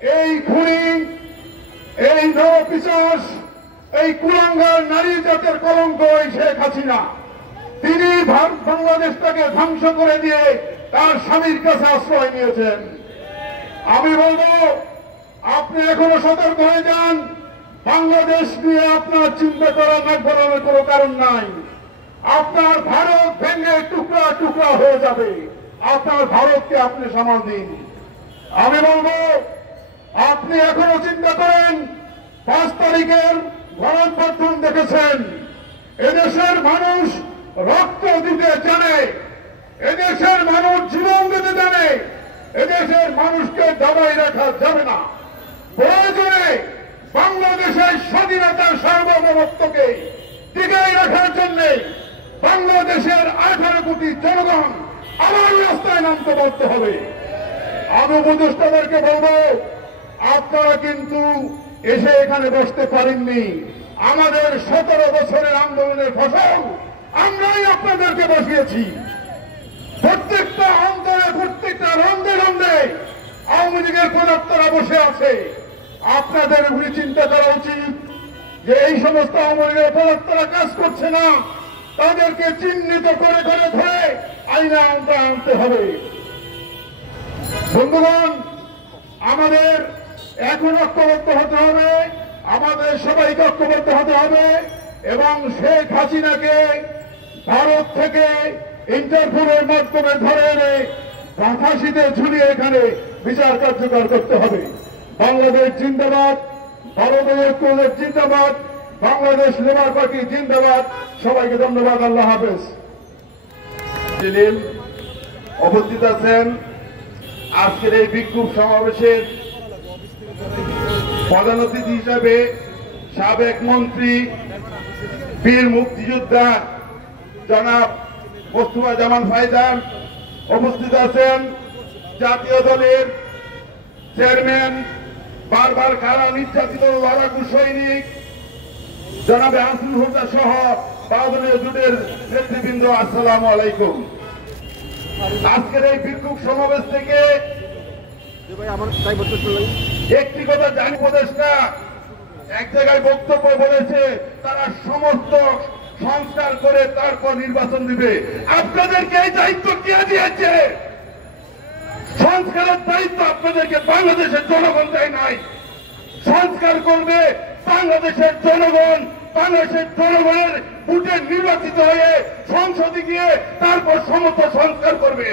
এই খুনি, এই নরপিশাচ, এই কুলাঙ্গার নারী জাতের কলঙ্ক এই শেখ হাসিনা। তিনি বাংলাদেশটাকে ধ্বংস করে দিয়ে তার স্বামীর কাছে আশ্রয় নিয়েছেন। আমি বলবো, আপনি এখনো সতর্ক হয়ে যান। বাংলাদেশ নিয়ে আপনার চিন্তা করা নাক গলানোর কোনো কারণ নাই। আপনার ভারত ভেঙে টুকরা টুকরা হয়ে যাবে। আপনার ভারতকে আপনি সামাল দিন। আমি বলবো, আপনি এখনো চিন্তা করেন। 5 তারিখের গণঅভ্যুত্থান দেখেছেন। এদেশের মানুষ রক্ত দিতে জানে, এদেশের মানুষ জীবন দিতে জানে। এদেশের মানুষকে দাবাই রাখা যাবে না। প্রয়োজনে বাংলাদেশের স্বাধীনতার সার্বভৌমত্বকে টিকাই রাখার জন্য বাংলাদেশের 18 কোটি জনগণ আবার রাস্তায় নামতে বাধ্য হবে। আমি উপদেষ্টাদেরকে বলবো, আপনারা কিন্তু এসে এখানে বসতে পারেননি। আমাদের 17 বছরের আন্দোলনের ফসল আমরাই আপনাদেরকে বসিয়েছি। প্রত্যেকটা অন্তরে, প্রত্যেকটা রন্ধে রন্ধে আওয়ামী লীগের পদার্থরা বসে আছে। আপনাদের এগুলি চিন্তা করা উচিত যে এই সমস্ত আওয়ামী লীগের পদার্থরা কাজ করছে না, তাদেরকে চিহ্নিত করে করে ধরে আইনে আনতে হবে। বন্ধুগণ, আমাদের এখন ঐক্যবদ্ধ হতে হবে, আমাদের সবাইকে ঐক্যবদ্ধ হতে হবে এবং শেখ হাসিনাকে ভারত থেকে ইন্টারপোলের মাধ্যমে ধরে এনে ফাঁসিতে ঝুলিয়ে এখানে বিচার কার্যকর করতে হবে। বাংলাদেশ জিন্দাবাদ, ভারতের ঐক্যের জিন্দাবাদ, বাংলাদেশ লেবার পার্টি জিন্দাবাদ। সবাইকে ধন্যবাদ। আল্লাহ হাফেজ। উপস্থিত আছেন আজকের এই বিক্ষোভ সমাবেশের প্রধান অতিথি হিসাবে সাবেক মন্ত্রী, বীর মুক্তিযোদ্ধা জনাব মোস্তফা জামান ফাইজান। উপস্থিত আছেন জাতীয় দলের চেয়ারম্যান, বারবার কারা নির্যাতিত লড়াকু সৈনিক জনাব আনসুল হুদা সহ বাদলীয় জোটের নেতৃবৃন্দ, আসসালামু আলাইকুম। আজকের এই বিক্ষোভ সমাবেশ থেকে একটি কথা জানি, উপদেষ্টা এক জায়গায় বক্তব্য বলেছে তারা সমস্ত সংস্কার করে তারপর নির্বাচন দিবে। আপনাদেরকে এই দায়িত্ব কে দিয়েছে? সংস্কারের দায়িত্ব আপনাদেরকে বাংলাদেশের জনগণ দেয় নাই। সংস্কার করবে বাংলাদেশের জনগণ। বাংলাদেশের জনগণের ভোটে নির্বাচিত হয়ে সংসদে গিয়ে তারপর সমস্ত সংস্কার করবে।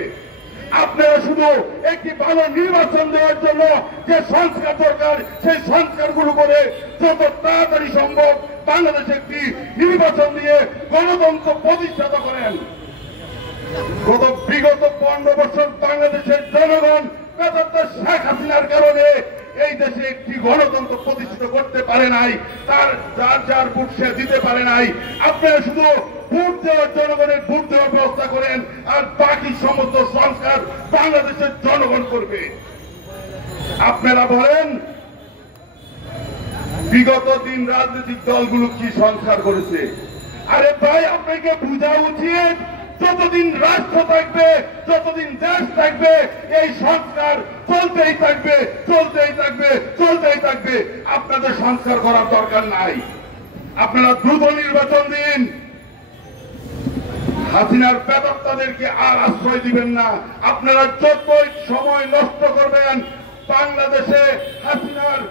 আপনারা শুধু একটি ভালো নির্বাচন দেওয়ার জন্য যে সংস্কার দরকার সেই সংস্কারগুলো করে যত তাড়াতাড়ি সম্ভব বাংলাদেশে একটি নির্বাচন দিয়ে গণতন্ত্র প্রতিষ্ঠা করেন। বিগত 15 বছর বাংলাদেশের জনগণ শেখ হাসিনার কারণে এই দেশে একটি গণতন্ত্র প্রতিষ্ঠিত করতে পারে নাই। তার যার যার ভোট সে দিতে পারে নাই। আপনারা শুধু ভোট দেওয়ার, জনগণের ভোট দেওয়ার ব্যবস্থা করেন, আর বাকি সমস্ত সংস্কার বাংলাদেশের জনগণ করবে। আপনারা বলেন বিগত দিন রাজনৈতিক দলগুলো কি সংস্কার করেছে? আরে ভাই, আপনাকে বোঝা উচিত যতদিন রাষ্ট্র থাকবে, যতদিন দেশ থাকবে, এই সংস্কার চলতেই থাকবে, চলতেই থাকবে, চলতেই থাকবে। আপনাদের সংস্কার করার দরকার নাই। আপনারা দ্রুত নির্বাচন দিন। হাসিনার প্রেতাত্মাদেরকে আর আশ্রয় দিবেন না। আপনারা যতই সময় নষ্ট করবেন বাংলাদেশে হাসিনার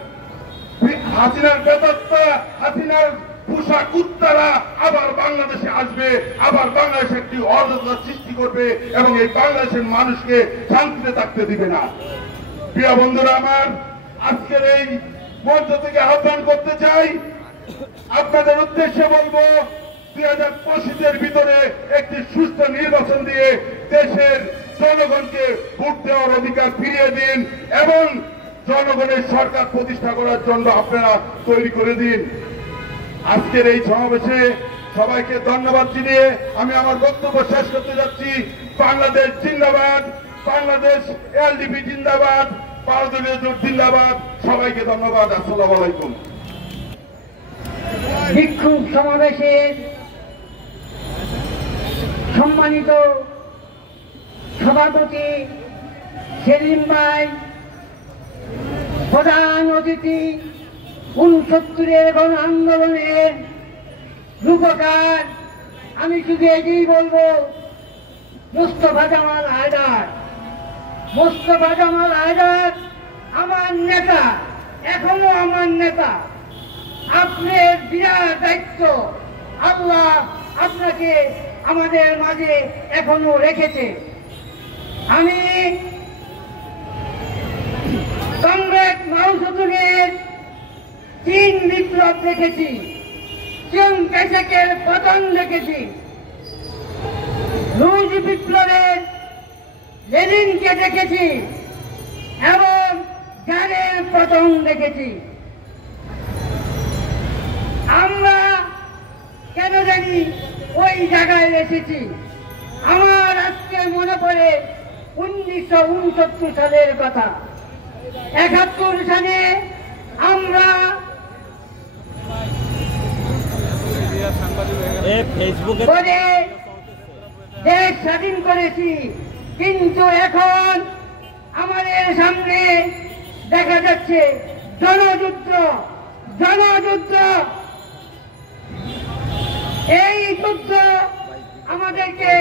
প্রেতাত্মা, হাসিনার পোষা কুত্তারা আবার বাংলাদেশে আসবে, আবার বাংলাদেশে একটি অরাজকতা সৃষ্টি করবে এবং এই বাংলাদেশের মানুষকে শান্তিতে থাকতে দিবে না। প্রিয় বন্ধুরা আমার, আজকের এই মঞ্চ থেকে আহ্বান করতে চাই, আপনাদের উদ্দেশ্যে বলবো 2025-এর ভিতরে একটি সুস্থ নির্বাচন দিয়ে দেশের জনগণকে ভোট দেওয়ার অধিকার ফিরিয়ে দিন এবং জনগণের সরকার প্রতিষ্ঠা করার জন্য আপনারা তৈরি করে দিন। আজকের এই সমাবেশে সবাইকে ধন্যবাদ জানিয়ে আমি আমার বক্তব্য শেষ করতে যাচ্ছি। বাংলাদেশ জিন্দাবাদ, বাংলাদেশ এলডিপি জিন্দাবাদ, বারদলীয় জোট জিন্দাবাদ। সবাইকে ধন্যবাদ। আসসালামু আলাইকুম। বিক্ষোভ সমাবেশে সম্মানিত সভাপতি সেলিম ভাই, প্রধান অতিথি 69-এর গণ আন্দোলনের রূপকার, আমি শুধু এটাই বলবো, মোস্তফা জামাল হায়দার। মোস্তফা জামাল হায়দার আমার নেতা, এখনো আমার নেতা। আপনার বিরাট দায়িত্ব, আল্লাহ আপনাকে আমাদের মাঝে এখনো রেখেছে। আমি কমরেড মাউসুদুনের 3 বিপ্লব দেখেছি, চিয়ং কাইসেকের পতন দেখেছি, রুশ বিপ্লবের লেনিনকে দেখেছি এবং জারের পতন দেখেছি। আমরা কেন জানি ওই জায়গায় এসেছি। আমার আজকে মনে পড়ে 1969 সালের কথা। 71 সালে আমরা করে দেশ স্বাধীন করেছি, কিন্তু এখন আমাদের সামনে দেখা যাচ্ছে জনযুদ্ধ। জনযুদ্ধ, এই যুদ্ধ আমাদেরকে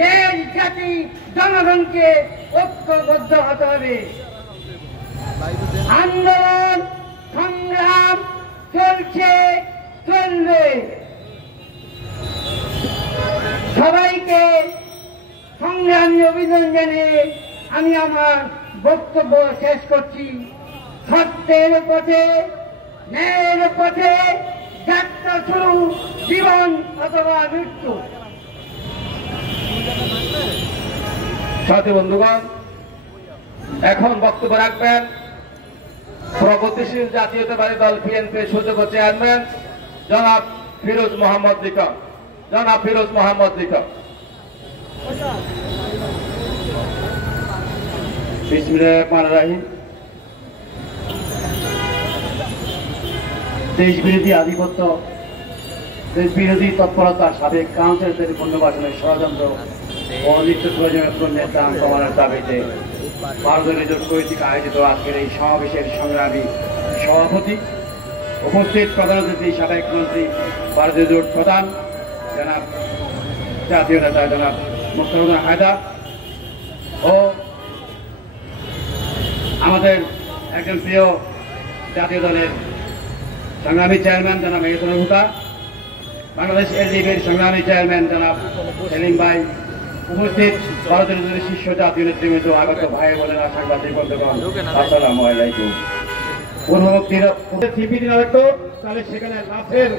দেশ, জাতি, জনগণকে ঐক্যবদ্ধ হতে হবে। আন্দোলন সংগ্রাম চলছে, চলবে। সবাইকে সংগ্রামী অভিনন্দন জানিয়ে আমি আমার বক্তব্য শেষ করছি। সত্যের পথে, ন্যায়ের পথে যাত্রা শুরু, জীবন অথবা মৃত্যু। সাথী বন্ধুগণ, এখন বক্তব্য রাখবেন প্রগতিশীল জাতীয়তাবাদী দল বিএনপির সুযোগ্য চেয়ারম্যান জনাব ফিরোজ মোহাম্মদ লিটন। জনাব ফিরোজ মোহাম্মদ লিটন। বিসমিল্লাহির দেশ বিরোধী আধিপত্য, দেশ বিরোধী তৎপরতা, সাবেক কাউন্সিলরদের পুনর্বাসনের ষড়যন্ত্র ও নিত্য প্রয়োজনীয় নেতা কমানোর দাবিতে ভারতের জোট কর্তৃক আয়োজিত আজকের এই সমাবেশের সংগ্রামী সভাপতি, উপস্থিত প্রধান অতিথি সাবেক মন্ত্রী, ভারতীয় জোট প্রধান জনাব জাতীয় নেতা জনাব মোস্তফা হায়দার ও আমাদের একজন প্রিয় জাতীয় দলের সংগ্রামী চেয়ারম্যান জনাব মেহসুন হুদা, বাংলাদেশ এলডিপির সংগ্রামী চেয়ারম্যান জনাব সেলিম ভাই, উপস্থিত ভারতের শীর্ষ জাতীয় নেতৃবৃন্দ, আগত ভাই বোনেরা, সাংবাদিক বন্ধুগণ, আসসালামু আলাইকুম। পূর্ববর্তীরা সিপিটি না হতো তাহলে সেখানে লাশের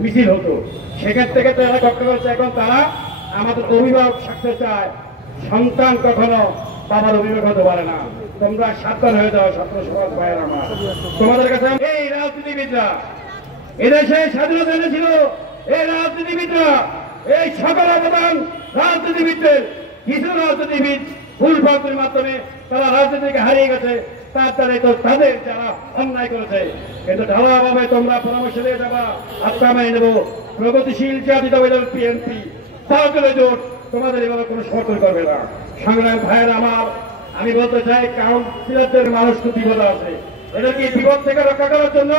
মিছিল হতো, সেখান থেকে তারা রক্ষা করছে। এখন তারা আমাদের অভিভাবক থাকতে চায়, সন্তান কখনো বাবার অভিভাবক হতে পারে না। তোমরা সাবধান হয়ে যাও ছাত্র সমাজ ভাইয়ের আমার। তোমাদের কাছে এই রাজনীতিবিদরা, এদেশে স্বাধীনতা এনেছিল এই রাজনীতিবিদরা, এই সকল অবদান রাজনীতিবিদদের। কিছু রাজনীতিবিদ ভুল ভ্রান্তির মাধ্যমে তারা রাজনীতিকে হারিয়ে গেছে, তার দ্বারাই তো তাদের যারা অন্যায় করেছে। কিন্তু ঢালাভাবে তোমরা পরামর্শ দিয়ে যাবা, আজকে আমি নেব প্রগতিশীল জাতীয়তাবাদী দল বিএনপি, ভারতীয় জোট তোমাদের এভাবে কোনো সমর্থন করবে না। সংগ্রামী ভাইয়ের আমার, আমি বলতে চাই কাউন্সিলরদের মানুষ খুব বিপদ আছে। এদেরকে বিপদ থেকে রক্ষা করার জন্য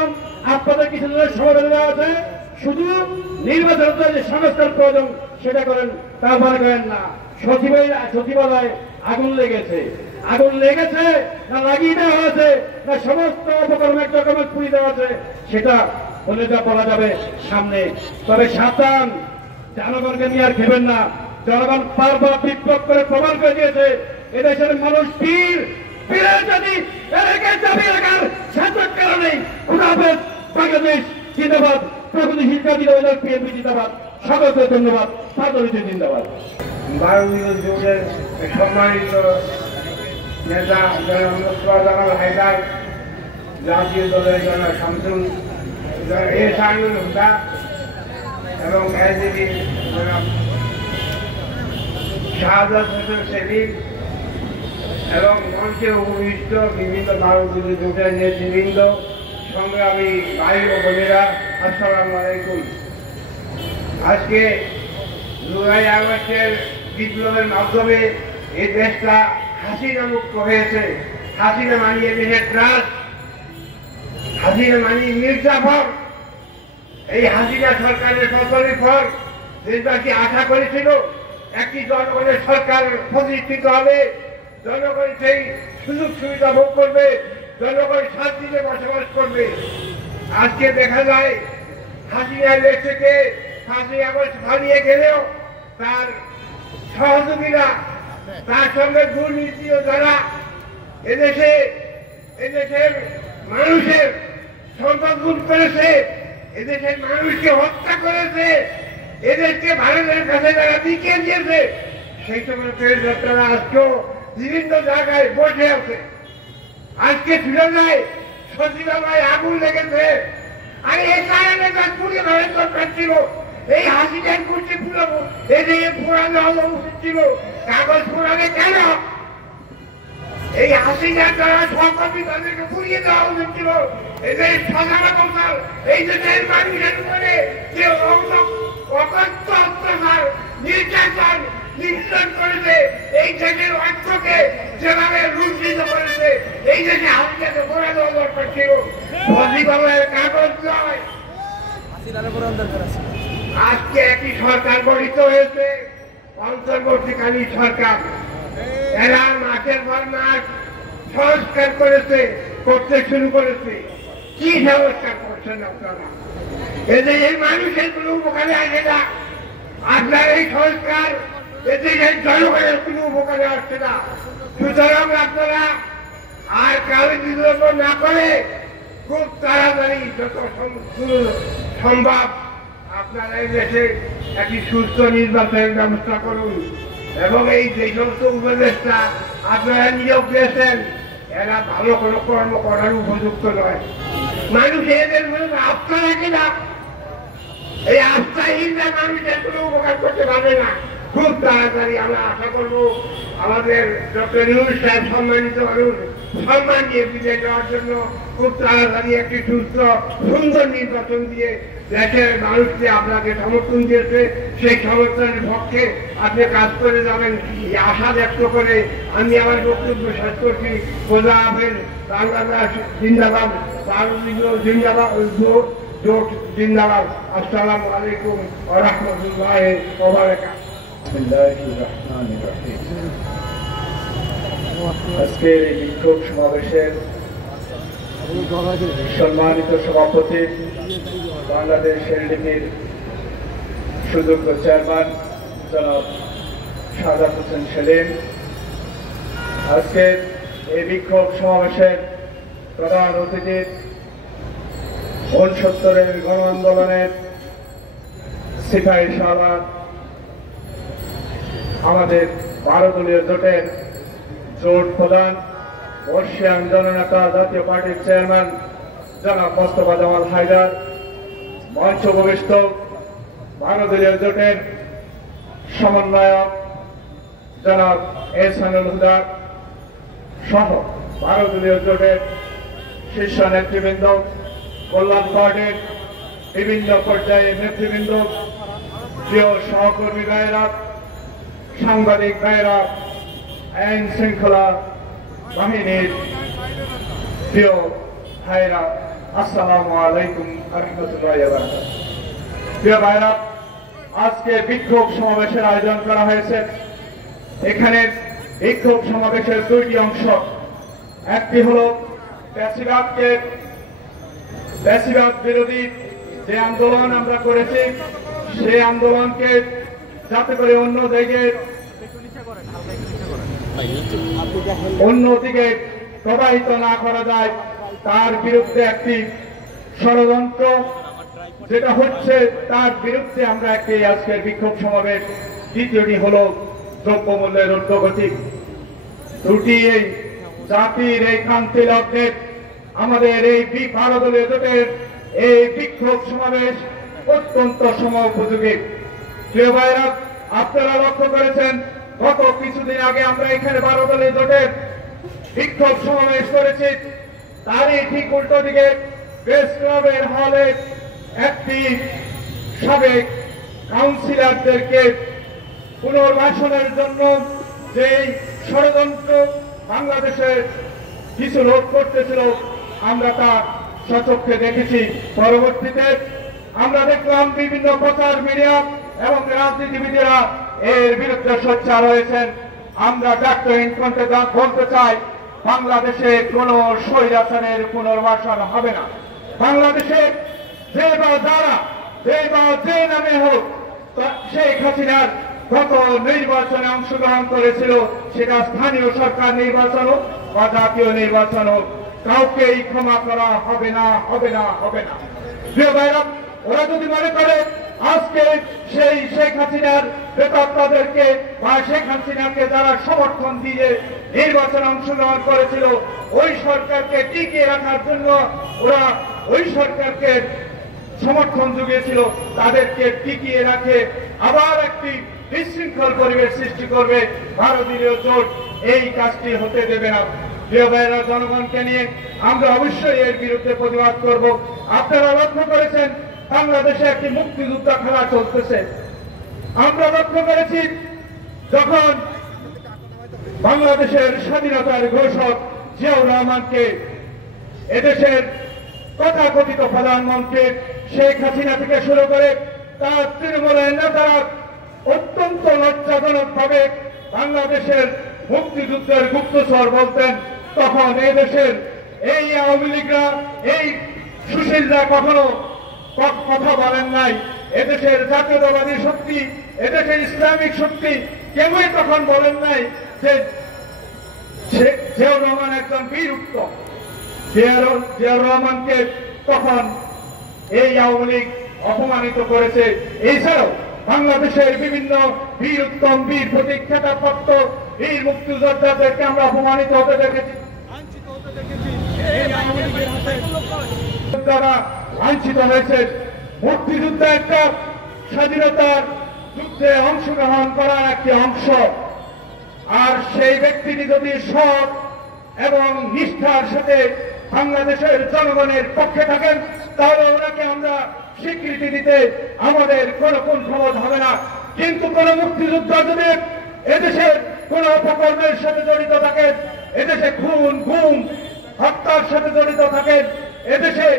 আপনাদের কিছু জনের সমবেদনা দেওয়া আছে। শুধু নির্বাচন যে সংস্কার প্রয়োজন সেটা করেন, তা মনে করেন না। সচিবালয়ে আগুন লেগেছে, আগুন লেগেছে না লাগিয়ে দেওয়া হয়েছে না সমস্ত অপকর্মের রকমের পুড়িয়ে দেওয়া আছে, সেটা বলে যা বলা যাবে সামনে। তবে সাবধান, জনগণকে নিয়ে আর খেবেন না। জনগণ বারবার বিপ্লব করে প্রমাণ করে দিয়েছে এদেশের মানুষ বীর, বীরের জাতি, এদেরকে চাবি রাখার সাহায্য কারণে খুদাফেজ, বাংলাদেশ জিন্দাবাদ, প্রগতিশীল জাতীয়তাবাদী দল বিএনপি জিন্দাবাদ। সকলকে ধন্যবাদ, ছাত্রলীগ জিন্দাবাদ। ভারতীয় জোটের সম্মানিত নেতা জনাব মোস্তফা জামাল হায়দার, জাতীয় দলের জনাব শামসুল এহসানুল হুদা এবং এলডিপি জনাব শাহাদাত হোসেন সেলিম এবং মঞ্চে উপবিষ্ট বিভিন্ন ভারতীয় জোটের নেতৃবৃন্দ, সংগ্রামী ভাই ও বোনেরা, আসসালামু আলাইকুম। আজকে 9ই আগস্টের বিপ্লবের মাধ্যমে এই দেশটা হাসিনা মুক্ত হয়েছে। হাসিনা মানিয়ে দেশের ত্রাস হাসিনা মানে মির্জাফর। এই হাসিনা সরকারের পতনের পর দেশবাসী আশা করেছিল একটি জনগণের সরকার প্রতিষ্ঠিত হবে, জনগণ সেই সুযোগ সুবিধা ভোগ করবে, জনগণ শান্তিতে বসবাস করবে। আজকে দেখা যায় হাসিনা দেশ থেকে 5ই আগস্ট পালিয়ে গেলেও তার সহযোগীরা, তার সঙ্গে দুর্নীতিও যারা এদেশের মানুষের সম্পদ লুট করেছে, এদেশের মানুষকে হত্যা করেছে, এদেশকে ভারতের কাছে যারা দিকে দিয়েছে, সেই সমস্ত যাত্রারা আজকেও বিভিন্ন জায়গায় বসে আছে। আজকে ছিল যায় সচিবালয় আগুন লেগেছে, আর এই কারণে তার পুড়ে ধরার দরকার ছিল। এই হাসিনার কুর্তি পুরাবো, এদিকে পুরানো হওয়া উচিত ছিল, কাগজ পুরাবে কেন? এই হাসিনার দ্বারা সম্পত্তি তাদেরকে পুড়িয়ে দেওয়া উচিত ছিল। এদের সাধারণ অবস্থার এই দেশের মানুষের উপরে যে অকথ্য অত্যাচার, নির্যাতন, নির্যাতন করেছে, এই দেশের অর্থকে যেভাবে লুণ্ঠিত করেছে, এই দেশে হাসিনাকে পুরা দেওয়া দরকার ছিল। সচিবালয়ের কাগজ নয়। আজকে একটি সরকার গঠিত হয়েছে, অন্তর্বর্তীকালীন সরকার। এরা মাসের পর মাস সংস্কার করতে শুরু করেছে। কি সংস্কার করছেন আপনারা? এদের মানুষের কোনো উপকারে আসে না। আপনার এই সংস্কার এদের জনগণের কোনো উপকারে আসছে না। সুতরাং আপনারা আর কারো বিলম্ব না করে খুব তাড়াতাড়ি যত সম্ভব আপনারা এই দেশে একটি সুস্থ নির্বাচনের ব্যবস্থা করুন, এবং এই যে সমস্ত উপদেষ্টা আপনারা নিয়োগ দিয়েছেন এরা ভালো কোনো কর্ম করার উপযুক্ত নয়। মানুষ এদের মধ্যে আস্থা রাখে না। এই আস্থাহীনরা মানুষের কোনো উপকার করতে পারবে না। খুব তাড়াতাড়ি আমরা আশা করবো আমাদের ডক্টর ইউনূস সাহেব সম্মানিত মানুষ সম্মান দিয়ে বিদায় দেওয়ার জন্য খুব তাড়াতাড়ি একটি সুস্থ সুন্দর নির্বাচন দিয়ে দেশের মানুষকে আপনাকে সমর্থন দিয়েছে, সেই সমর্থনের পক্ষে আপনি কাজ করে যাবেন এই আশা ব্যক্ত করে আমি আমার বক্তব্য শেষ করছি। খোদা হাফেজ। বাংলাদেশ জিন্দাবাদ, ভারতীয় জিন্দাবাদ, জোট জিন্দাবাদ। আসসালামু আলাইকুম ওয়া রাহমাতুল্লাহি ওয়া বারাকাতুহু। আজকের এই বিক্ষোভ সমাবেশের সম্মানিত সভাপতি, বাংলাদেশ এলডিপির সুযোগ্য চেয়ারম্যান জনাব সাদাত হোসেন সেলিম, আজকের এই বিক্ষোভ সমাবেশের প্রধান অতিথি ৬৯-এর গণ আন্দোলনের সিপাহী সালার আমাদের 12 দলীয় জোটের জোট প্রধান বর্ষিয়ান জননেতা জাতীয় পার্টির চেয়ারম্যান জনাব মোস্তফা জামাল হায়দার, মঞ্চ উপবিষ্ট 12 দলীয় জোটের সমন্বয়ক জনাব এহসানুল হুদা সহ 12 দলীয় জোটের শীর্ষ নেতৃবৃন্দ, কল্যাণ পার্টির বিভিন্ন পর্যায়ের নেতৃবৃন্দ, প্রিয় সহকর্মী ভাইয়েরা, সাংবাদিক ভাইয়েরা, আইন শৃঙ্খলা বাহিনীর প্রিয় ভাইয়েরা, আসসালামু আলাইকুম ওয়া রাহমাতুল্লাহি ওয়া বারাকাতুহু। প্রিয় ভাইয়েরা, আজকে বিক্ষোভ সমাবেশের আয়োজন করা হয়েছে। এখানে বিক্ষোভ সমাবেশের 2টি অংশ। একটি হলো ফ্যাসিবাদ বিরোধী যে আন্দোলন আমরা করেছি, সেই আন্দোলনকে যাতে করে অন্যদিকে প্রবাহিত না করা যায় তার বিরুদ্ধে একটি ষড়যন্ত্র যেটা হচ্ছে, তার বিরুদ্ধে আমরা একটি আজকের বিক্ষোভ সমাবেশ। দ্বিতীয়টি হল দ্রব্যমূল্যের ঊর্ধ্বগতি। দুটি এই জাতির এই ক্রান্তি লগ্নে আমাদের এই 12 দলীয় জোটের এই বিক্ষোভ সমাবেশ অত্যন্ত সময়োপযোগী। প্রিয় ভাইরা, আপনারা লক্ষ্য করেছেন গত কিছুদিন আগে আমরা এখানে 12 দলীয় জোটের বিক্ষোভ সমাবেশ করেছি। তারই ঠিক উল্টো দিকে প্রেস ক্লাবের হলে একটি সাবেক কাউন্সিলরদেরকে পুনর্বাসনের জন্য যে ষড়যন্ত্র বাংলাদেশের কিছু লোক করতেছিল, আমরা তা সচক্ষে দেখেছি। পরবর্তীতে আমরা দেখলাম বিভিন্ন প্রচার মিডিয়া এবং রাজনীতিবিদেরা এর বিরুদ্ধে সোচ্চার হয়েছেন। আমরা ডাক্তারহীন কণ্ঠে বলতে চাই, বাংলাদেশে কোন স্বৈরাচারের পুনর্বাসন হবে না। বাংলাদেশে যে বা যারা যে নামে হোক শেখ হাসিনার গত নির্বাচনে অংশগ্রহণ করেছিল, সেটা স্থানীয় সরকার নির্বাচন হোক বা জাতীয় নির্বাচন হোক, কাউকেই ক্ষমা করা হবে না, হবে না, হবে না। প্রিয় ভাইরা, ওরা যদি মনে করে আজকে সেই শেখ হাসিনার বেতর্তাদেরকে বা শেখ হাসিনাকে যারা সমর্থন দিয়ে নির্বাচনে অংশগ্রহণ করেছিল, ওই সরকারকে টিকিয়ে রাখার জন্য ওরা ওই সরকারকে সমর্থন জুগিয়েছিল, তাদেরকে টিকিয়ে রাখে আবার একটি বিশৃঙ্খল পরিবেশ সৃষ্টি করবে। ভারতীয় জোট এই কাজটি হতে দেবে না। প্রিয় ভাইয়েরা, জনগণকে নিয়ে আমরা অবশ্যই এর বিরুদ্ধে প্রতিবাদ করব। আপনারা লক্ষ্য করেছেন বাংলাদেশে একটি মুক্তিযোদ্ধা খেলা চলতেছে। আমরা লক্ষ্য করেছি যখন বাংলাদেশের স্বাধীনতার ঘোষক জিয়াউর রহমানকে এদেশের তথাকথিত প্রধানমন্ত্রী শেখ হাসিনা থেকে শুরু করে তার তৃণমূলের নেতারা অত্যন্ত লজ্জাজনক ভাবে বাংলাদেশের মুক্তিযুদ্ধের গুপ্তচর বলতেন, তখন এদেশের এই আওয়ামী লীগরা, এই সুশীলরা কখনো কথা বলেন নাই। এদেশের জাতীয়তাবাদী শক্তি, এদেশের ইসলামিক শক্তি কেউই তখন বলেন নাই যে জিয়াউর রহমান একজন বীর উত্তম। জিয়াউর রহমানকে তখন এই আওয়ামী লীগ অপমানিত করেছে। এছাড়াও বাংলাদেশের বিভিন্ন বীর উত্তম, বীর প্রতীক খেতাবপ্রাপ্ত বীর মুক্তিযোদ্ধাদেরকে আমরা অপমানিত হতে দেখেছি, তারা লাঞ্ছিত হয়েছে। মুক্তিযুদ্ধ একটা স্বাধীনতার যুদ্ধে অংশগ্রহণ করার একটি অংশ, আর সেই ব্যক্তিটি যদি সৎ এবং নিষ্ঠার সাথে বাংলাদেশের জনগণের পক্ষে থাকেন, তাহলে ওনাকে আমরা স্বীকৃতি দিতে আমাদের কোন ক্ষমতা হবে না। কিন্তু কোন মুক্তিযুদ্ধ যদি এদেশের কোন অপকর্মের সাথে জড়িত থাকেন, এদেশে খুন, গুম, হত্যার সাথে জড়িত থাকেন, এদেশে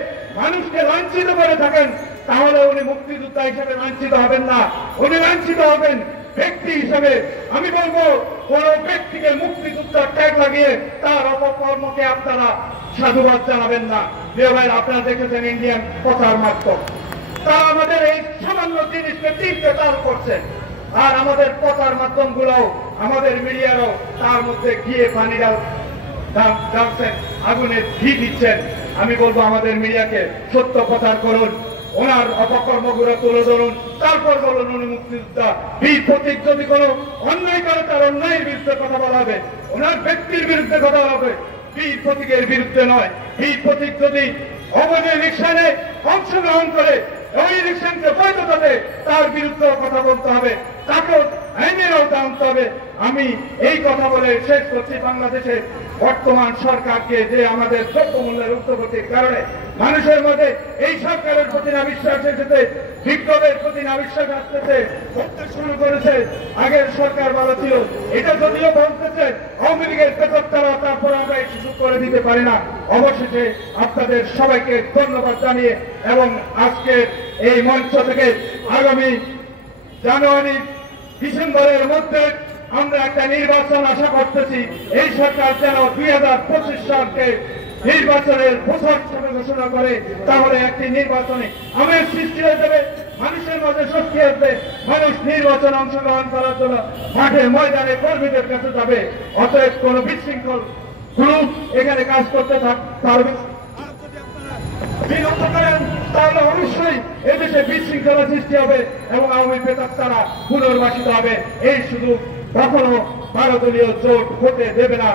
মানুষকে লাঞ্ছিত করে থাকেন, তাহলে উনি মুক্তিযোদ্ধা হিসেবে লাঞ্ছিত হবেন না, উনি লাঞ্ছিত হবেন ব্যক্তি হিসেবে। আমি বলবো, কোন ব্যক্তিকে মুক্তিযোদ্ধার ট্যাগ লাগিয়ে তার অপকর্মকে আপনারা সাধুবাদ জানাবেন না। প্রিয় ভাই, আপনারা দেখেছেন ইন্ডিয়ান প্রচার মাধ্যম, তারা আমাদের এই সামান্য জিনিসকে তীব্র তাল করছে, আর আমাদের প্রচার মাধ্যমগুলোও, আমাদের মিডিয়ারাও তার মধ্যে গিয়ে পানিরাও জানছেন, আগুনের ঘি দিচ্ছেন। আমি বলবো আমাদের মিডিয়াকে সত্য প্রচার করুন, ওনার অপকর্মগুলো তুলে ধরুন, তারপর বলুন উনি মুক্তিযোদ্ধা। বীর প্রতীক যদি কোনো অন্যায় করে তার অন্যায়ের বিরুদ্ধে কথা বলা হবে, ওনার ব্যক্তির বিরুদ্ধে কথা বলা হবে, বীর প্রতীকের বিরুদ্ধে নয়। বীর প্রতীক যদি অবৈধ ইলেকশনে অংশগ্রহণ করে, ওই ইলেকশনকে বৈধতা দেয়, তার বিরুদ্ধে কথা বলতে হবে, তাকেও আইনের আওতায় আনতে হবে। আমি এই কথা বলে শেষ করছি। বাংলাদেশে বর্তমান সরকারকে যে আমাদের দ্রব্যমূল্যের ঊর্ধ্বগতির কারণে মানুষের মধ্যে এই সরকারের প্রতি না বিশ্বাস এসেছে, বিপ্লবের প্রতি না বিশ্বাস আসতেছে, করতে শুরু করেছে। আগের সরকার ভালো ছিল, এটা যদিও বলতেছে আওয়ামী লীগের বেতর্তারা, তারপর আমরা এই সুযোগ করে দিতে পারি না। অবশেষে আপনাদের সবাইকে ধন্যবাদ জানিয়ে এবং আজকে এই মঞ্চ থেকে আগামী জানুয়ারি ডিসেম্বরের মধ্যে আমরা একটা নির্বাচন আশা করতেছি। এই সরকার যেন 2025 সালকে নির্বাচনের বছর হিসেবে ঘোষণা করে, তাহলে একটি নির্বাচনে আমের সৃষ্টি হয়ে যাবে, মানুষের মাঝে শক্তি আসবে, মানুষ নির্বাচনে অংশগ্রহণ করার জন্য মাঠে ময়দানে কর্মীদের কাছে যাবে। অতএব কোন বিশৃঙ্খল গ্রুপ এখানে কাজ করতে পারবে বিরত করেন, তাহলে অবশ্যই এদেশে বিশৃঙ্খলা সৃষ্টি হবে এবং আওয়ামী বেতর্তারা পুনর্বাসিত হবে। এই সুযোগ কখনো ভারতীয় জোট হতে দেবে না।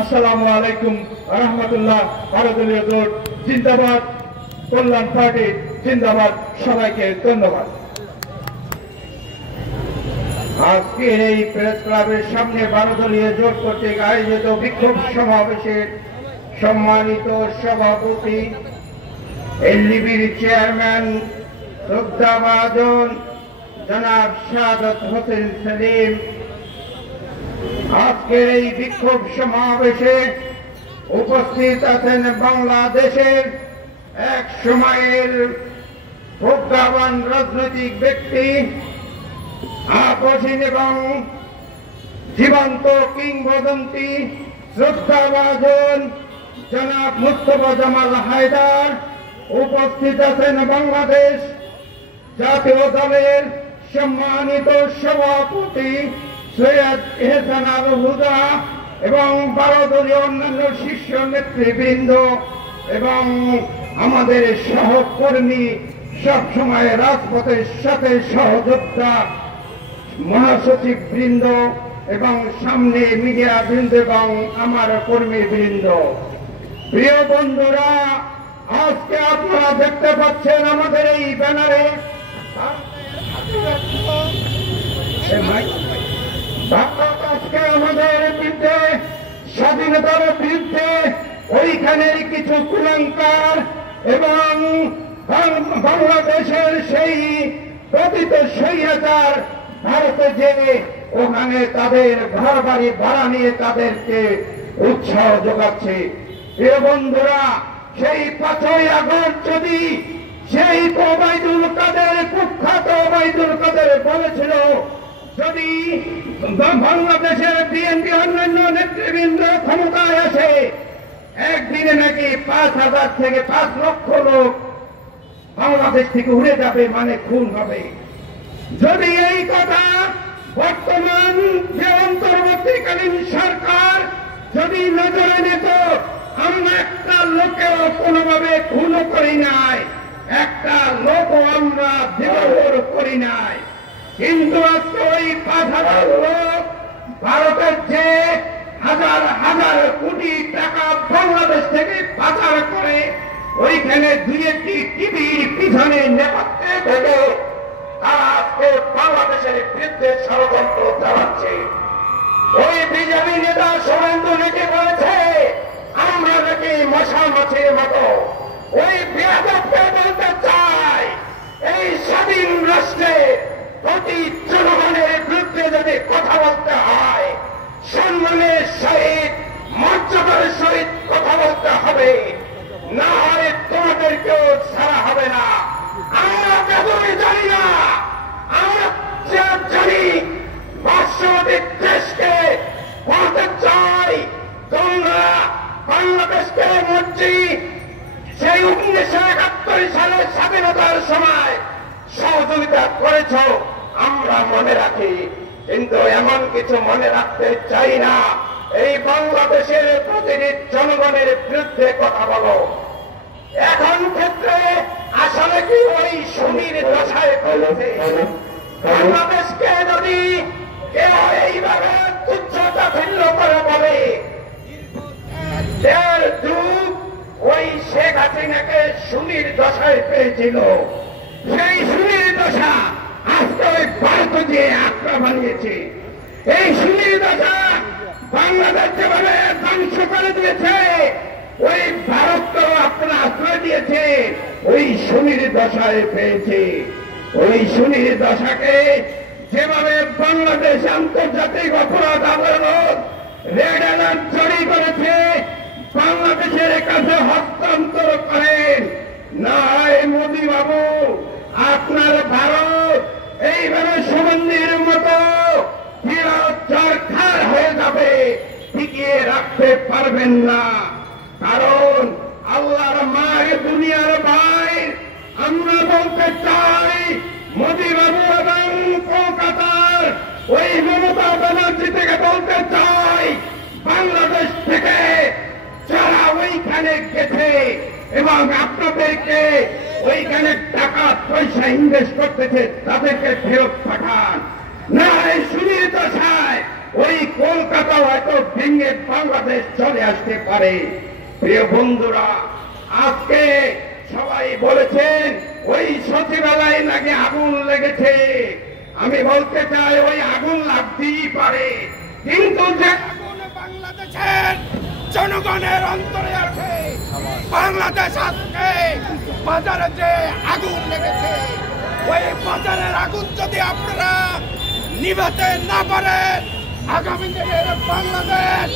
আসসালামু আলাইকুম রহমতুল্লাহ। ভারতীয় জোট জিন্দাবাদ, কল্যাণ পার্টি জিন্দাবাদ। সবাইকে ধন্যবাদ। আজকের এই প্রেস ক্লাবের সামনে 12 দলীয় জোট কর্তৃক আয়োজিত বিক্ষোভ সমাবেশের সম্মানিত সভাপতি, এলডিবির চেয়ারম্যান শ্রদ্ধাভাজন জনাব শাহাদত হোসেন সেলিম, আজকের এই বিক্ষোভ সমাবেশে উপস্থিত আছেন বাংলাদেশের এক সময়ের প্রজ্ঞাবান রাজনৈতিক ব্যক্তি, আপসীন এবং জীবন্ত কিংবদন্তি শ্রদ্ধাভাজন জনাব মুস্তফা জামাল হায়দার উপস্থিত আছেন। বাংলাদেশ জাতীয় দলের সম্মানিত সভাপতি সৈয়দ এহসান আল হুদা এবং 12 দলীয় অন্যান্য শীর্ষ নেতৃবৃন্দ এবং আমাদের সহকর্মী, সবসময় রাজপথের সাথে সহযোদ্ধা মহাসচিব বৃন্দ এবং সামনে মিডিয়া বৃন্দ এবং আমার কর্মী বৃন্দ, প্রিয় বন্ধুরা, আজকে আপনারা দেখতে পাচ্ছেন আমাদের এই ব্যানারে আজকে আমাদের বিরুদ্ধে, স্বাধীনতার বিরুদ্ধে ওইখানের কিছু কুলাঙ্কার এবং বাংলাদেশের সেই প্রকৃত স্বৈরাচার ভারতে যে ওখানে তাদের ঘর বাড়ি ভাড়া নিয়ে তাদেরকে উৎসাহ যোগাচ্ছে। প্রিয় বন্ধুরা, সেই 5ই আগস্ট যদি সেই ওবায়দুল কাদের, কুখ্যাত ওবায়দুল কাদের বলেছিল যদি বাংলাদেশের বিএনপি অন্যান্য নেতৃবৃন্দ ক্ষমতায় আসে একদিনে নাকি 5,000 থেকে 5 লক্ষ লোক বাংলাদেশ থেকে উড়ে যাবে, মানে খুন হবে। যদি এই কথা বর্তমান যে অন্তর্বর্তীকালীন সরকার যদি নজরে নিত, আমরা একটা লোকেও কোনোভাবে খুন করি নাই, একটা লোকও আমরা দেওয়ার করি নাই, কিন্তু আজকে ওই 5,000 লোক ভারতের যে হাজার হাজার কোটি টাকা বাংলাদেশ থেকে পাচার করে ওইখানে 2-1টি টিভির পিছনে নেপথ্যে থেকে তারা আজকে বাংলাদেশের বিরুদ্ধে ষড়যন্ত্র চালাচ্ছে। ওই বিজেপি নেতা শুভেন্দু নাকি বলেছে আমরা নাকি মশা মাছির মতো। ওই বেয়াদবকে বলতে চাই, এই স্বাধীন রাষ্ট্রে প্রতি জনগণের বিরুদ্ধে যদি কথা বলতে হয় সম্মানের সহিত, মর্যাদার সহিত কথা বলতে হবে, না হয় তোমাদেরকেও ছাড়া হবে না। আমরা বেদুই জানি না, আমরা জানি পার্শ্ববর্তী দেশকে বলতে চাই তোমরা বাংলাদেশকে মর্জি সেই 1971 সালের স্বাধীনতার সময় সহযোগিতা করেছ, আমরা মনে রাখি, কিন্তু এমন কিছু মনে রাখতে চাই না। এই বাংলাদেশের প্রতিটি জনগণের বিরুদ্ধে কথা বলো। এখন ক্ষেত্রে আসলে কি ওই সুনীর দশায় ফেলেছে বাংলাদেশকে যদি কেউ এইভাবে তুচ্ছতা ভিন্ন করে বলে, 1.5 যুগ ওই শেখ হাসিনাকে সুনীর দশায় পেয়েছিল, সেই সুনীর দশা আজকে ওই ভারত যে আক্রা বানিয়েছে, এই সুনীর দশা বাংলাদেশ যেভাবে ধ্বংস করে দিয়েছে, ওই ভারতকেও আপনারা আশ্রয় দিয়েছে, ওই সুনীর দশায় পেয়েছে। ওই সুনীর দশাকে যেভাবে বাংলাদেশ আন্তর্জাতিক অপরাধ আদালত রেড অ্যালার্ট জারি করেছে, বাংলাদেশের কাছে হস্তান্তর করেন, না হয় মোদী বাবু আপনার ভারত এইভাবে সুগন্ধির মতো চরখার হয়ে যাবে, টিকিয়ে রাখতে পারবেন না। কারণ আল্লাহর মায়ের দুনিয়ার ভাই, আমরা বলতে চাই মোদী বাবু এবং কলকাতার ওই মমতা ব্যানার্জি থেকে বলতে চাই, বাংলাদেশ থেকে যারা ওইখানে গেছে এবং আপনাদেরকে ওইখানে টাকা পয়সা ইনভেস্ট করতেছে তাদেরকে ফেরত পাঠান, না এই সুনীর দশায় ওই কলকাতা হয়তো ভেঙে বাংলাদেশ চলে আসতে পারে। প্রিয় বন্ধুরা, আজকে সবাই বলেছেন ওই সচিবালয়ে নাকি আগুন লেগেছে। আমি বলতে চাই ওই আগুন লাগতেই পারে, কিন্তু যে আগুন বাংলাদেশের জনগণের অন্তরে আছে, বাংলাদেশ আজকে বাজারে যে আগুন লেগেছে, ওই বাজারের আগুন যদি আপনারা নিভাতে না পারেন, আগামী দিনের বাংলাদেশ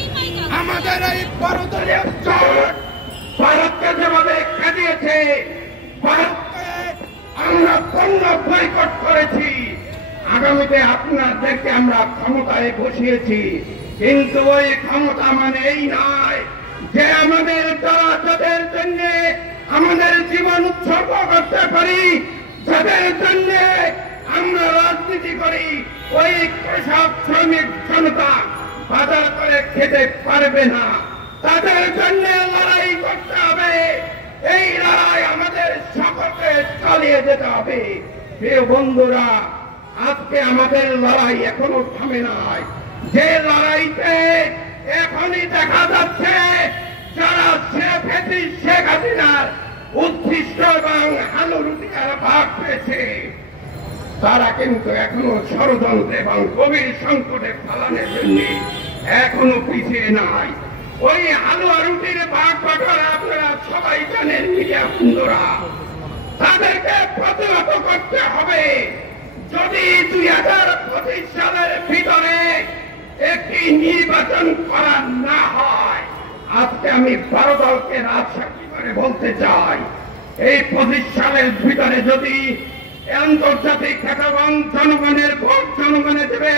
আমাদের এই বড় দলীয় জোট ভারতকে যেভাবে কাটিয়েছে আমরা পণ্য বয়কট করেছি, আগামীতে আপনাদেরকে আমরা ক্ষমতায় বসিয়েছি, কিন্তু ওই ক্ষমতা মানে এই নয় যে আমাদের দ্বারা যাদের জন্য আমাদের জীবন উৎসর্গ করতে পারি, যাদের জন্য আমরা রাজনীতি করি, ওই কৃষক শ্রমিক জনতা বাজার করে খেতে পারবে না। তাদের জন্য লড়াই করতে হবে। এই লড়াই আমাদের সকলকে চালিয়ে যেতে হবে। প্রিয় বন্ধুরা, আজকে আমাদের লড়াই এখনো থামে নাই। যে লড়াইতে এখনই দেখা যাচ্ছে যারা শেখ হাসিনার উচ্ছিষ্ট এবং আলু রুটিকার ভাগ পেয়েছে, তারা কিন্তু এখনো ষড়যন্ত্র এবং গভীর সংকটে ফেলানোর জন্য এখনো পিছিয়ে নাই। ওই হালুয়া রুটির ভাগ বাটোয়ারা আপনারা সবাই জানেন মিডিয়া বন্ধুরা, তাদেরকে প্রতিহত করতে হবে। যদি 2025 সালের ভিতরে একটি নির্বাচন করা না হয়, আজকে আমি 12 দলকে রাজসাক্ষী করে বলতে চাই, এই 25 সালের ভিতরে যদি আন্তর্জাতিক এবং জনগণের ভোট জনগণে দেবে,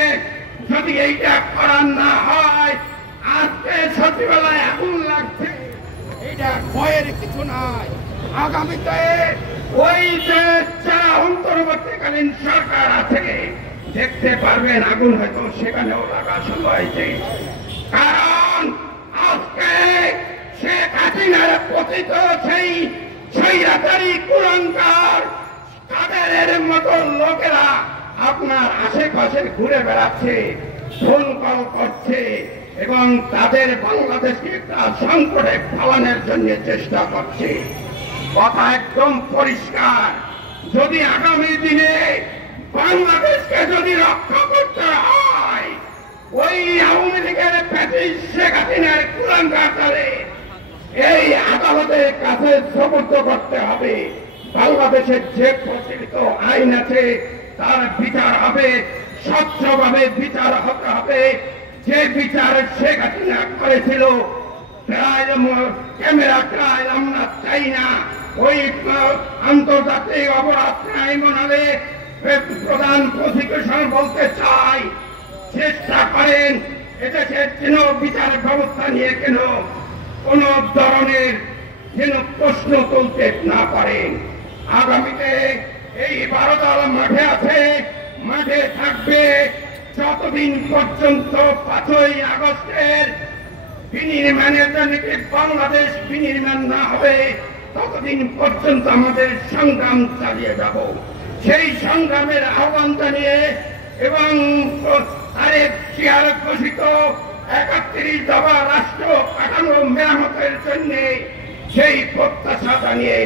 যদি এইটা করা না হয়, আজকে সচিবালয়ে আগুন লাগছে, এটা ভয়ের কিছু নাই। আগামীতে ওই যে যারা অন্তর্বর্তীকালীন সরকার আছে দেখতে পারবেন আগুন হয়তো সেখানেও লাগা শুরু হয়েছে। কারণ আজকে শেখ হাসিনার পতিত সেই স্বৈরাচারী কুলাঙ্গার কাদেরের মতো লোকেরা আপনার আশেপাশে ঘুরে বেড়াচ্ছে, ফোন কল করছে এবং তাদের বাংলাদেশকে একটা সংকটে ফেলানোর জন্য চেষ্টা করছে। কথা একদম পরিষ্কার, যদি আগামী দিনে বাংলাদেশকে যদি রক্ষা করতে হয়, ওই আওয়ামী লীগের প্যাচিস্ট শেখ হাসিনার কুলাঙ্গারে এই আদালতের কাছে সমর্থ করতে হবে। বাংলাদেশের যে প্রচলিত আইন আছে তার বিচার হবে, স্বচ্ছভাবে বিচার হতে হবে। যে বিচার শেখ হাসিনা করেছিল ক্যামেরা ট্রায়াল আমরা চাই না। ওই আন্তর্জাতিক অপরাধ ট্রাইব্যুনালে প্রধান প্রসিকিউশন বলতে চাই, চেষ্টা করেন এদেশের যেন বিচার ব্যবস্থা নিয়ে কেন কোন ধরনের যেন প্রশ্ন তুলতে না পারেন। আগামীতে এই 12 দল মাঠে আছে, মাঠে থাকবে যতদিন পর্যন্ত 5ই আগস্টের বিনির্মাণের জন্য বাংলাদেশ বিনির্মাণ না হবে, ততদিন পর্যন্ত আমাদের সংগ্রাম চালিয়ে যাব। সেই সংগ্রামের আহ্বান জানিয়ে এবং তারেক জিয়ার ঘোষিত 31 দফা রাষ্ট্র কাঠামো মেরামতের জন্য সেই প্রত্যাশা জানিয়ে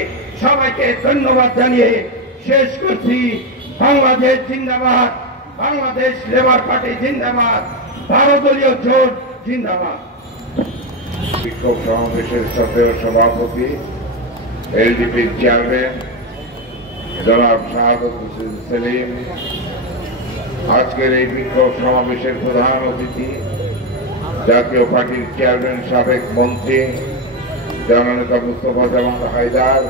সবাইকে ধন্যবাদ জানিয়ে শেষ করছি। বাংলাদেশ জিন্দাবাদ, বাংলাদেশ লেবার পার্টি জিন্দাবাদ, 12 দলীয় জোট জিন্দাবাদ। বিক্ষোভ সমাবেশের শ্রদ্ধেয় সভাপতি এলডিপির চেয়ারম্যান জনাব শাহাদত হোসেন সেলিম, আজকের এই বিক্ষোভ সমাবেশের প্রধান অতিথি জাতীয় পার্টির চেয়ারম্যান সাবেক মন্ত্রী জননেতা মুস্তফা জামান হায়দার,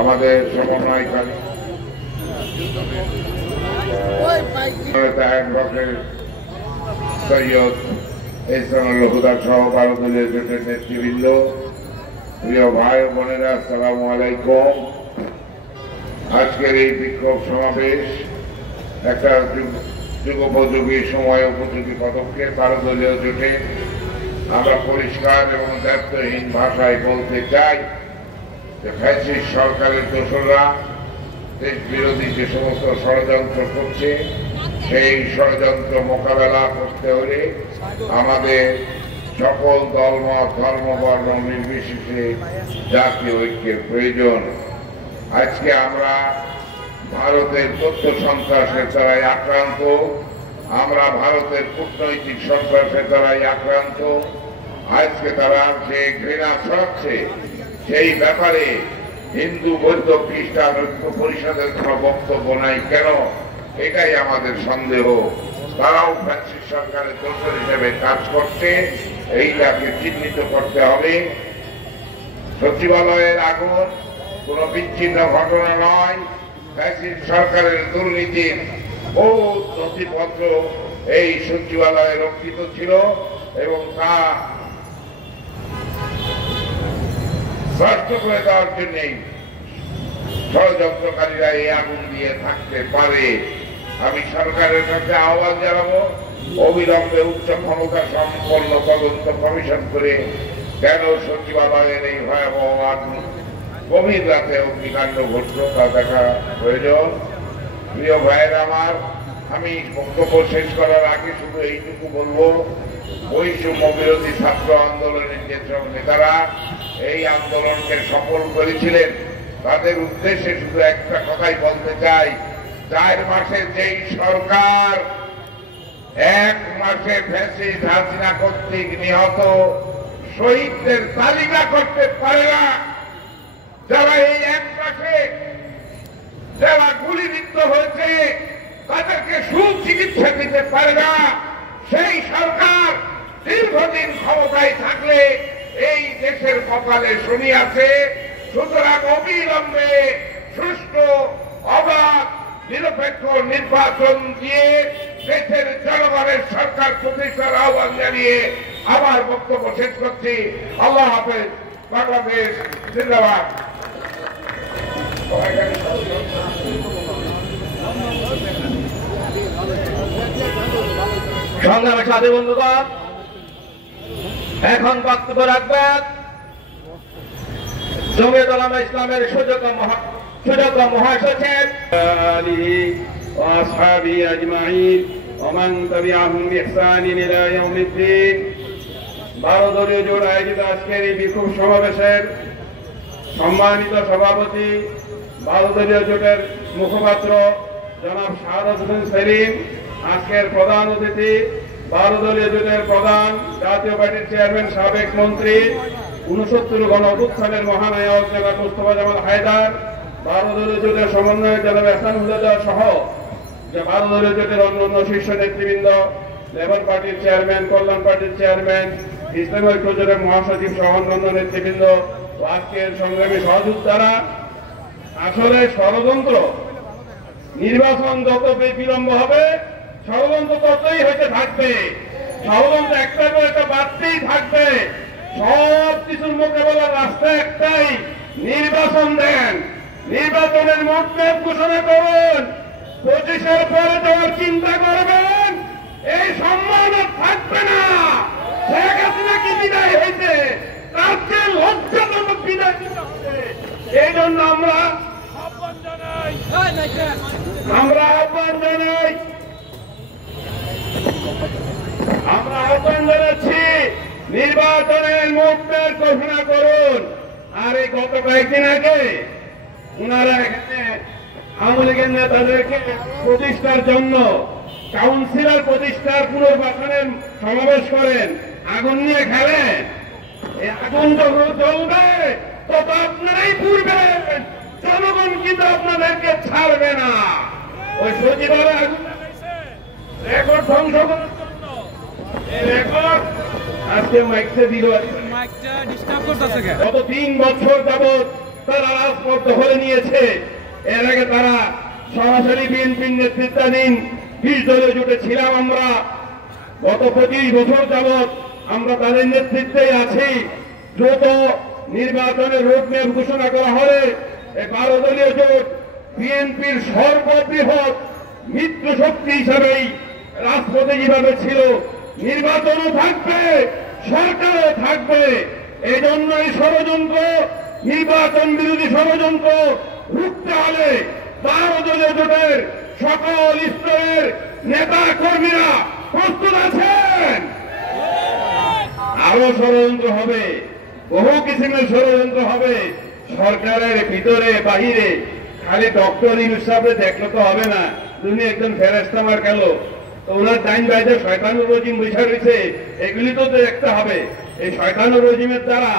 আমাদের সমন্বয়কারী অ্যাডভোকেট সৈয়দ এহসানুল হুদা সহ 12 দলীয় জোটের নেতৃবৃন্দ, প্রিয় ভাই বোনেরা, আসসালামু আলাইকুম। আজকের এই বিক্ষোভ সমাবেশ একটা যুগোপযোগী সময় উপযোগী পদক্ষেপ 12 দলীয় জোটে। আমরা পরিষ্কার এবং দায়িত্বহীন ভাষায় বলতে চাই যে ফ্যাসিস্ট সরকারের দোসররা দেশ বিরোধী যে সমস্ত ষড়যন্ত্র করছে, সেই ষড়যন্ত্র মোকাবেলা করতে হলে আমাদের সকল দলমত ধর্ম বর্ণ নির্বিশেষে জাতীয় ঐক্যের প্রয়োজন। আজকে আমরা ভারতের তথ্য সন্ত্রাসের দ্বারাই আক্রান্ত, আমরা ভারতের কূটনৈতিক সন্ত্রাসের দ্বারাই আক্রান্ত। আজকে তারা যে ঘৃণা ছড়াচ্ছে সেই ব্যাপারে হিন্দু বৌদ্ধ খ্রিস্টান ঐক্য পরিষদের কোনো বক্তব্য নাই কেন, এটাই আমাদের সন্দেহ। তারাও ফ্যাসিস্ট সরকারের দোষর হিসেবে কাজ করছে, এইটাকে চিহ্নিত করতে হবে। সচিবালয়ের আগুন কোনো বিচ্ছিন্ন ঘটনা নয়। ফ্যাসিস্ট সরকারের দুর্নীতির বহু নথিপত্র এই সচিবালয়ে রক্ষিত ছিল এবং তা নষ্ট করে দেওয়ার জন্যই ষড়যন্ত্রকারীরা এই আগুন দিয়ে থাকতে পারে। আমি সরকারের কাছে আহ্বান জানাবো, অবিলম্বে উচ্চ ক্ষমতা সম্পন্ন তদন্ত কমিশন করে কেন সচিবালয়ের এই ভয়াবহ আগুন গভীর রাতে অগ্নিকাণ্ড ঘটল তা দেখা প্রয়োজন। প্রিয় ভাইয়ের আমার, আমি বক্তব্য শেষ করার আগে শুধু এইটুকু বলবো, বৈষম্য বিরোধী ছাত্র আন্দোলনের যেসব নেতারা এই আন্দোলনকে সফল করেছিলেন তাদের উদ্দেশ্যে শুধু একটা কথাই বলতে চাই, 4 মাসে যেই সরকার 1 মাসে ফ্যাসিস্ট হাসিনা কর্তৃক নিহত শহীদদের তালিকা করতে পারে না, যারা এই 1 মাসে যারা গুলিবিদ্ধ হয়েছে তাদেরকে সুচিকিৎসা দিতে পারে না, সেই সরকার দীর্ঘদিন ক্ষমতায় থাকলে এই দেশের কপালে শনি আছে। সুতরাং অবিলম্বে সুষ্ঠু অবাধ নিরপেক্ষ নির্বাচন দিয়ে দেশের জনগণের সরকার প্রতিষ্ঠার আহ্বান জানিয়ে আমার বক্তব্য শেষ করছি। আল্লাহ হাফেজ। বাংলাদেশ জিন্দাবাদ। সংগ্রামের সাথে বন্ধুগণ, এখন বক্তব্য রাখবেন জমিয়ত উলামা ইসলামের সুযোগ্য মহাসচিব আলিহি ওয়া আসহাবিহি আজমাইন ওয়া মান তাবিআহুম বিইহসানিন ইলা ইয়াউমিদ্দিন। 12 দলীয় জোট আয়োজিত আজকের এই বিক্ষোভ সমাবেশের সম্মানিত সভাপতি, 12 দলীয় জোটের মুখপাত্র জনাব শাহাদাত হোসেন সেলিম, আজকের প্রধান অতিথি 12 দলীয় জোটের প্রধান জাতীয় পার্টির চেয়ারম্যান সাবেক মন্ত্রী 69 গণ অভ্যুত্থানের মহানায়ক জনাব মোস্তফা জামাল হায়দার, 12 দলীয় জোটের সমন্বয়ক জনাব এহসান হুদায়দা সহ 12 দলীয় জোটের অন্যান্য শীর্ষ নেতৃবৃন্দ, লেবার পার্টির চেয়ারম্যান, কল্যাণ পার্টির চেয়ারম্যান, ইসলামী ঐক্য জোটের মহাসচিব সহ অন্যান্য নেতৃবৃন্দ ও আজকের সংগ্রামী সহযোদ্ধারা, আসলে ষড়যন্ত্র নির্বাচন যত বিলম্ব হবে ষড়যন্ত্র ততই হইতে থাকবে, ষড়যন্ত্র একটা করে একটা বাড়তেই থাকবে। সব কিছুর মোকাবেলার রাস্তা একটাই, নির্বাচন দেন, নির্বাচনের রোডম্যাপ ঘোষণা করুন, 25-এর পরে যাওয়ার চিন্তা করবেন, এই সম্মান থাকবে না। শেখ হাসিনা কি বিদায় হয়েছে, তার চেয়ে লজ্জাজনক বিদায় দিতে হবে। এই জন্য আমরা আহ্বান জানাচ্ছি, নির্বাচনের রোডম্যাপ ঘোষণা করুন। আর এই গত কয়েকদিন আগে ওনারা এখানে আওয়ামী লীগের নেতাদেরকে প্রতিষ্ঠার জন্য কাউন্সিলর প্রতিষ্ঠার পুনর্বাসনের সমাবেশ করেন, আগুন নিয়ে খেলেন। এই আগুন যখন জ্বলবে তত আপনারাই পুড়বেন, জনগণ কিন্তু আপনাদেরকে ছাড়বে না। ওই সচিবালয় আগুন রেকর্ড ধ্বংস করার জন্য এই রেকর্ড আজকে মাইকসে দিল, গত 3 বছর যাবৎ তারা রাজপথ দখলে নিয়েছে। এর আগে তারা সরাসরি বিএনপির নেতৃত্বাধীন 20 দলীয় জোটে ছিলাম আমরা, গত 25 বছর যাবৎ আমরা তাদের নেতৃত্বেই আছি। দ্রুত নির্বাচনের রোডম্যাপ ঘোষণা করা হলে এই 12 দলীয় জোট বিএনপির সর্ববৃহৎ মিত্র শক্তি হিসাবেই রাজপথে যেভাবে ছিল, নির্বাচনও থাকবে, সরকারও থাকবে। এই জন্য এই ষড়যন্ত্র, নির্বাচন বিরোধী ষড়যন্ত্র রুখতে হলে 12 দলীয় জোটের সকল স্তরের নেতা কর্মীরা প্রস্তুত আছেন। আরো ষড়যন্ত্র হবে, বহু কিসিমের ষড়যন্ত্র হবে সরকারের ভিতরে বাহিরে। খালি ডক্টর ইউনূস সাহেব দেখলে তো হবে না, তুমি একজন ফেরেশতা মার গেল তো ওনার ডাইন বাইরে শয়তানুর রজিম বৈশা রয়েছে, এগুলি তো দেখতে হবে। এই শয়তানুর রজিমের দ্বারা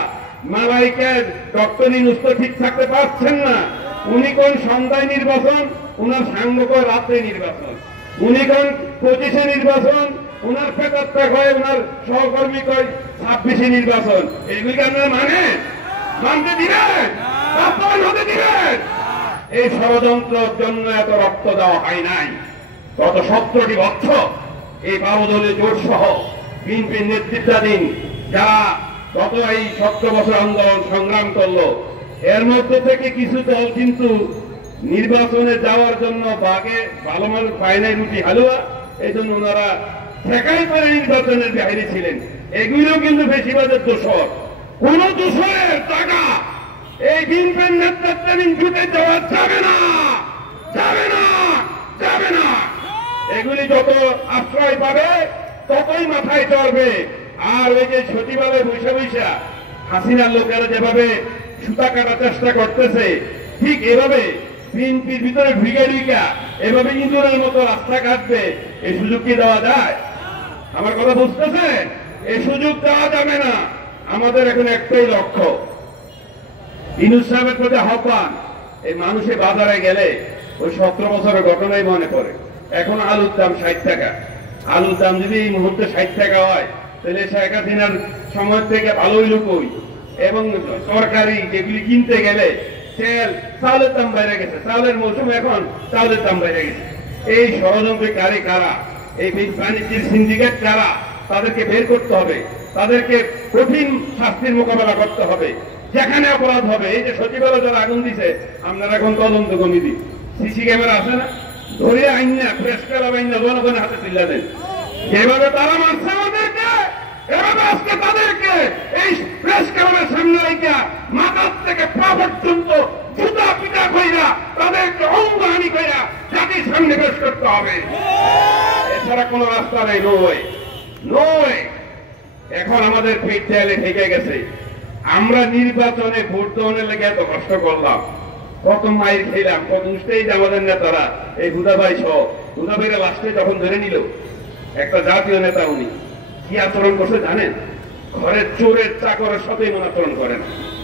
মালাইকের ডক্টর ইউনূস তো ঠিক থাকতে পারছেন না। উনি কোন সন্ধ্যায় নির্বাচন, উনার সাঙ্গ কয় রাত্রে নির্বাচন। উনি কোন 25-এ নির্বাচন, উনার পেতাত্তা কয়, উনার সহকর্মী কয় 26-এ নির্বাচন। এগুলিকে আপনারা মানতে দিবেন? আপনারা হতে দিবেন? এই ষড়যন্ত্রের জন্য এত রক্ত দেওয়া হয় নাই। গত 17টি বছর এই 12 দলীয় জোট সহ বিএনপির নেতৃত্বাধীন যারা গত এই 17 বছর আন্দোলন সংগ্রাম করলো, এর মধ্যে থেকে কিছু দল কিন্তু নির্বাচনে যাওয়ার জন্য বাগে ভালো মানুষ পায় নাই রুটি হালুয়া, এই জন্য ওনারা ঠেকাই করে নির্বাচনের বাইরে ছিলেন। এগুলো কিন্তু বেশিরভাগের দোষর। কোন দোষরের টাকা এই বিএনপির নেতৃত্বাধীন জোটে যাওয়া যাবে না, যাবে না, যাবে না। এগুলি যত আশ্রয় পাবে ততই মাথায় চড়বে। আর ওই যে সচিবালয় বৈশা বৈশা হাসিনার লোকেরা যেভাবে সুতা কাটার চেষ্টা করতেছে, ঠিক এভাবে বিএনপির ভিতরে ঢুকে ঢুকা এভাবে ইঁদুরের মতো রাস্তা কাটবে। এই সুযোগ কি দেওয়া যায়? আমার কথা বুঝতেছেন? এই সুযোগ দেওয়া যাবে না। আমাদের এখন একটাই লক্ষ্য, ইউনূস সাহেবের প্রতি আহ্বান। এই মানুষে বাজারে গেলে ওই 17 বছরের ঘটনাই মনে পড়ে। এখন আলুর দাম 60 টাকা। আলুর দাম যদি এই মুহূর্তে 60 টাকা হয়, তাহলে শেখ হাসিনার সময় থেকে ভালোই লুকোই। এবং তরকারি যেগুলি কিনতে গেলে চাউলের দাম বেড়ে গেছে, চাউলের মৌসুম, এখন চাউলের দাম বেড়ে গেছে। এই ষড়যন্ত্রকারী কারা, এই বাণিজ্যের সিন্ডিকেট কারা, তাদেরকে বের করতে হবে, তাদেরকে কঠিন শাস্তির মোকাবেলা করতে হবে। যেখানে অপরাধ হবে, এই যে সচিবালয় যারা আগুন দিছে, আপনারা এখন তদন্ত কমিটি, সিসি ক্যামেরা আছে না, ধরে আইন না, প্রেস ক্লাব আইন না, জনগণের হাতে তুলে দেন। যেভাবে তারা মারছে আমাদেরকে, এভাবে আজকে তাদেরকে এই প্রেস ক্লাবের সামনে রেখে মাথার থেকে পা পর্যন্ত জুতা পিটা কইরা তাদেরকে অঙ্গহানি কইরা জাতির সামনে পেশ করতে হবে। এছাড়া কোন রাস্তা নেই। নয় এখন আমাদের পিঠ দেয়ালে ঠেকে গেছে। আমরা নির্বাচনে ভোট দেওয়ার লেগে এত কষ্ট করলাম, কত মাইল খেলাম, কত স্টেজ আমাদের নেতারা, এই হুদাভাই সহ, হুদাভাইরা লাস্টে যখন ধরে নিল, একটা জাতীয় নেতা উনি কি আচরণ করছে জানেন? ঘরের চোরের চাকরের সাথে এমন আচরণ করেন।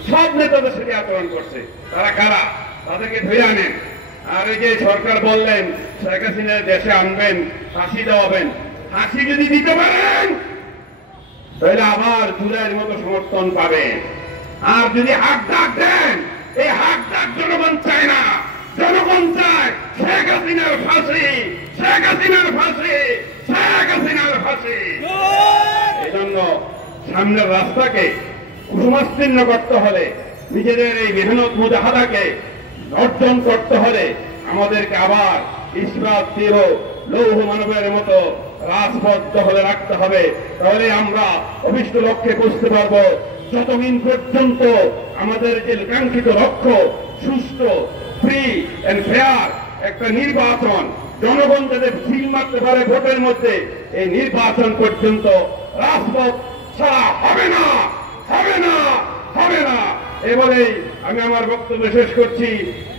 সব নেতাদের সাথে আচরণ করছে। তারা কারা? তাদেরকে ধরে আনেন। আর এই যে সরকার বললেন শেখ হাসিনা দেশে আনবেন, ফাঁসি দেওয়াবেন, ফাঁসি যদি দিতে পারেন তাহলে আবার জুলাইয়ের মতো সমর্থন পাবেন। আর যদি হাক ডাক দেন, এই হাক ডাক জনগণ চায় না। জনগণ চায় শেখ হাসিনার ফাঁসি, শেখ হাসিনার ফাঁসি, শেখ হাসিনার ফাঁসি। এই জন্য সামনের রাস্তাকে কুসুমাস্তীর্ণ করতে হলে, নিজেদের এই মেহনত মুজাহাদাকে অর্জন করতে হলে আমাদেরকে আবার ইস্পাত দৃঢ় লৌহ মানবের মতো রাজপথ দখলে রাখতে হবে। তাহলে আমরা অভিষ্ট লক্ষ্যে পৌঁছতে পারবো। যতদিন পর্যন্ত আমাদের যে কাঙ্ক্ষিত লক্ষ্য সুষ্ঠু, ফ্রি এন্ড ফেয়ার একটা নির্বাচন, জনগণ যাতে সিল মারতে পারে ভোটের মধ্যে, এই নির্বাচন পর্যন্ত রাজপথ ছাড়া হবে না, হবে না, হবে না। এবারেই আমি আমার বক্তব্য শেষ করছি।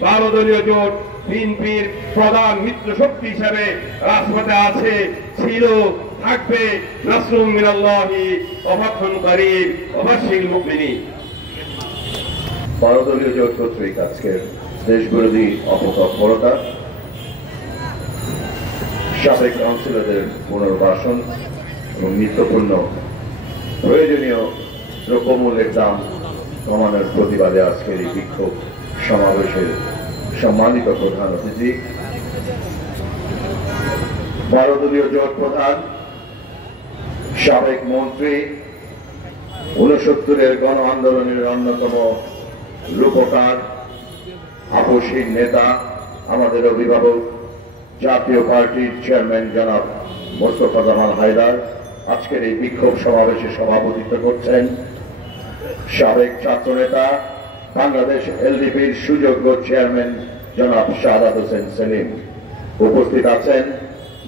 12 দলীয় জোট বিএনপির প্রধান মিত্র শক্তি হিসাবে রাজপথে আছে, ছিল, থাকবে। নাসরুম মিনাল্লাহি ওয়া ফাতহুন করিব ওয়া বাশশিরিল মুমিনিন। 12 দলীয় জোট কর্তৃক আজকের দেশবিরোধী অপতৎপরতা, সাবেক কাউন্সিলরদের পুনর্বাসন এবং নিত্যপূর্ণ প্রয়োজনীয় দ্রব্যমূল্যের দাম কমানোর প্রতিবাদে আজকের এই বিক্ষোভ সমাবেশের সম্মানিত প্রধান অতিথি, 12 দলীয় জোট প্রধান, সাবেক মন্ত্রী, 69-এর গণ আন্দোলনের অন্যতম রূপকার, আপসহীন নেতা, আমাদের অভিভাবক, জাতীয় পার্টির চেয়ারম্যান জনাব মোস্তফা জামাল হায়দার আজকের এই বিক্ষোভ সমাবেশে সভাপতিত্ব করছেন। সাবেক ছাত্রনেতা, বাংলাদেশ এলডিপির সুযোগ্য চেয়ারম্যান জনাব শাহাদাত হোসেন সেলিম। উপস্থিত আছেন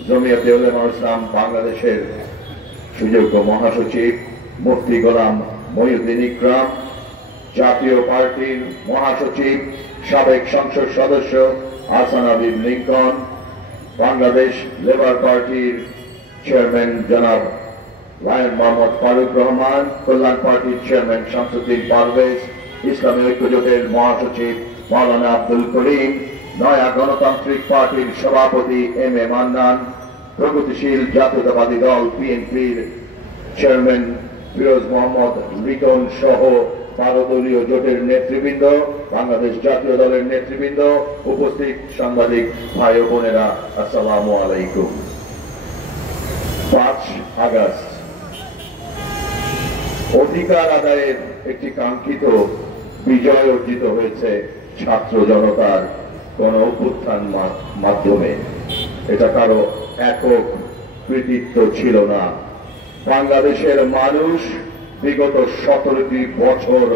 জমিয়তে উলামা ইসলাম বাংলাদেশের সুযোগ্য মহাসচিব মুফতি গোলাম মহিউদ্দিন ইকরাম, জাতীয় পার্টির মহাসচিব, সাবেক সংসদ সদস্য আহসান হাবিব লিঙ্কন, বাংলাদেশ লেবার পার্টির চেয়ারম্যান জনাব লায়ন মোহাম্মদ ফারুক রহমান, কল্যাণ পার্টির চেয়ারম্যান শামসুদ্দিন পারভেজ, ইসলামী ঐক্য জোটের মহাসচিব মাওলানা আব্দুল করিম, নয়া গণতান্ত্রিক পার্টির সভাপতি এম এ মান্নান, প্রগতিশীল জাতীয়তাবাদী দল বিএনপির চেয়ারম্যান ফিরোজ মোহাম্মদ রিটন সহ 12 দলীয় জোটের নেতৃবৃন্দ, বাংলাদেশ জাতীয় দলের নেতৃবৃন্দ, উপস্থিত সাংবাদিক ভাই ও বোনেরা, আসসালামু আলাইকুম। 5 আগস্ট অধিকার আদায়ের একটি কাঙ্ক্ষিত বিজয় অর্জিত হয়েছে ছাত্র জনতার গণ অভ্যুত্থান মাধ্যমে। এটা কারো একক কৃতিত্ব ছিল না। বাংলাদেশের মানুষ বিগত 17টি বছর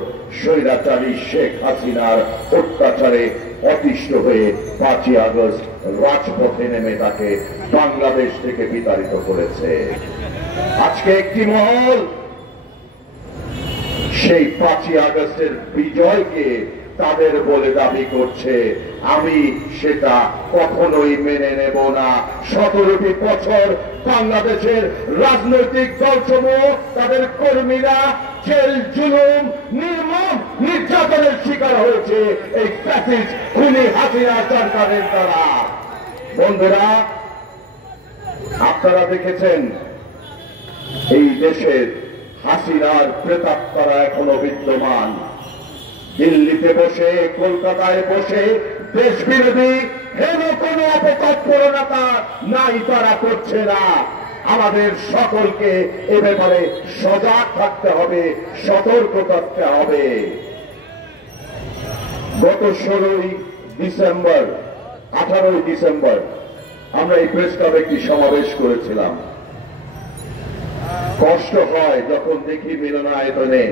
স্বৈরাচারী শেখ হাসিনার অত্যাচারে অতিষ্ঠ হয়ে 5ই আগস্ট রাজপথে নেমে তাকে বাংলাদেশ থেকে বিতাড়িত করেছে। আজকে একটি মহল সেই 5ই আগস্টের বিজয়কে তাদের বলে দাবি করছে। আমি সেটা কখনোই মেনে নেব না। 17টি বছর বাংলাদেশের রাজনৈতিক দলসমূহ, তাদের কর্মীরা জেল জুলুম, নির্মম নির্যাতনের শিকার হয়েছে এই ফ্যাসিস্ট খুনি হাসিনা সরকারের দ্বারা। বন্ধুরা, আপনারা দেখেছেন এই দেশের হাসিনার প্রেতাত্মারা এখনো বিদ্যমান। দিল্লিতে বসে, কলকাতায় বসে দেশ বিরোধী হেন কোন অপতৎপরতা নাই তারা করছে না। আমাদের সকলকে এ ব্যাপারে সজাগ থাকতে হবে, সতর্ক থাকতে হবে। গত 16ই ডিসেম্বর, 18ই ডিসেম্বর আমরা এই প্রেস ক্লাবে একটি সমাবেশ করেছিলাম। কষ্ট হয় যখন দেখি মিলনায়তনে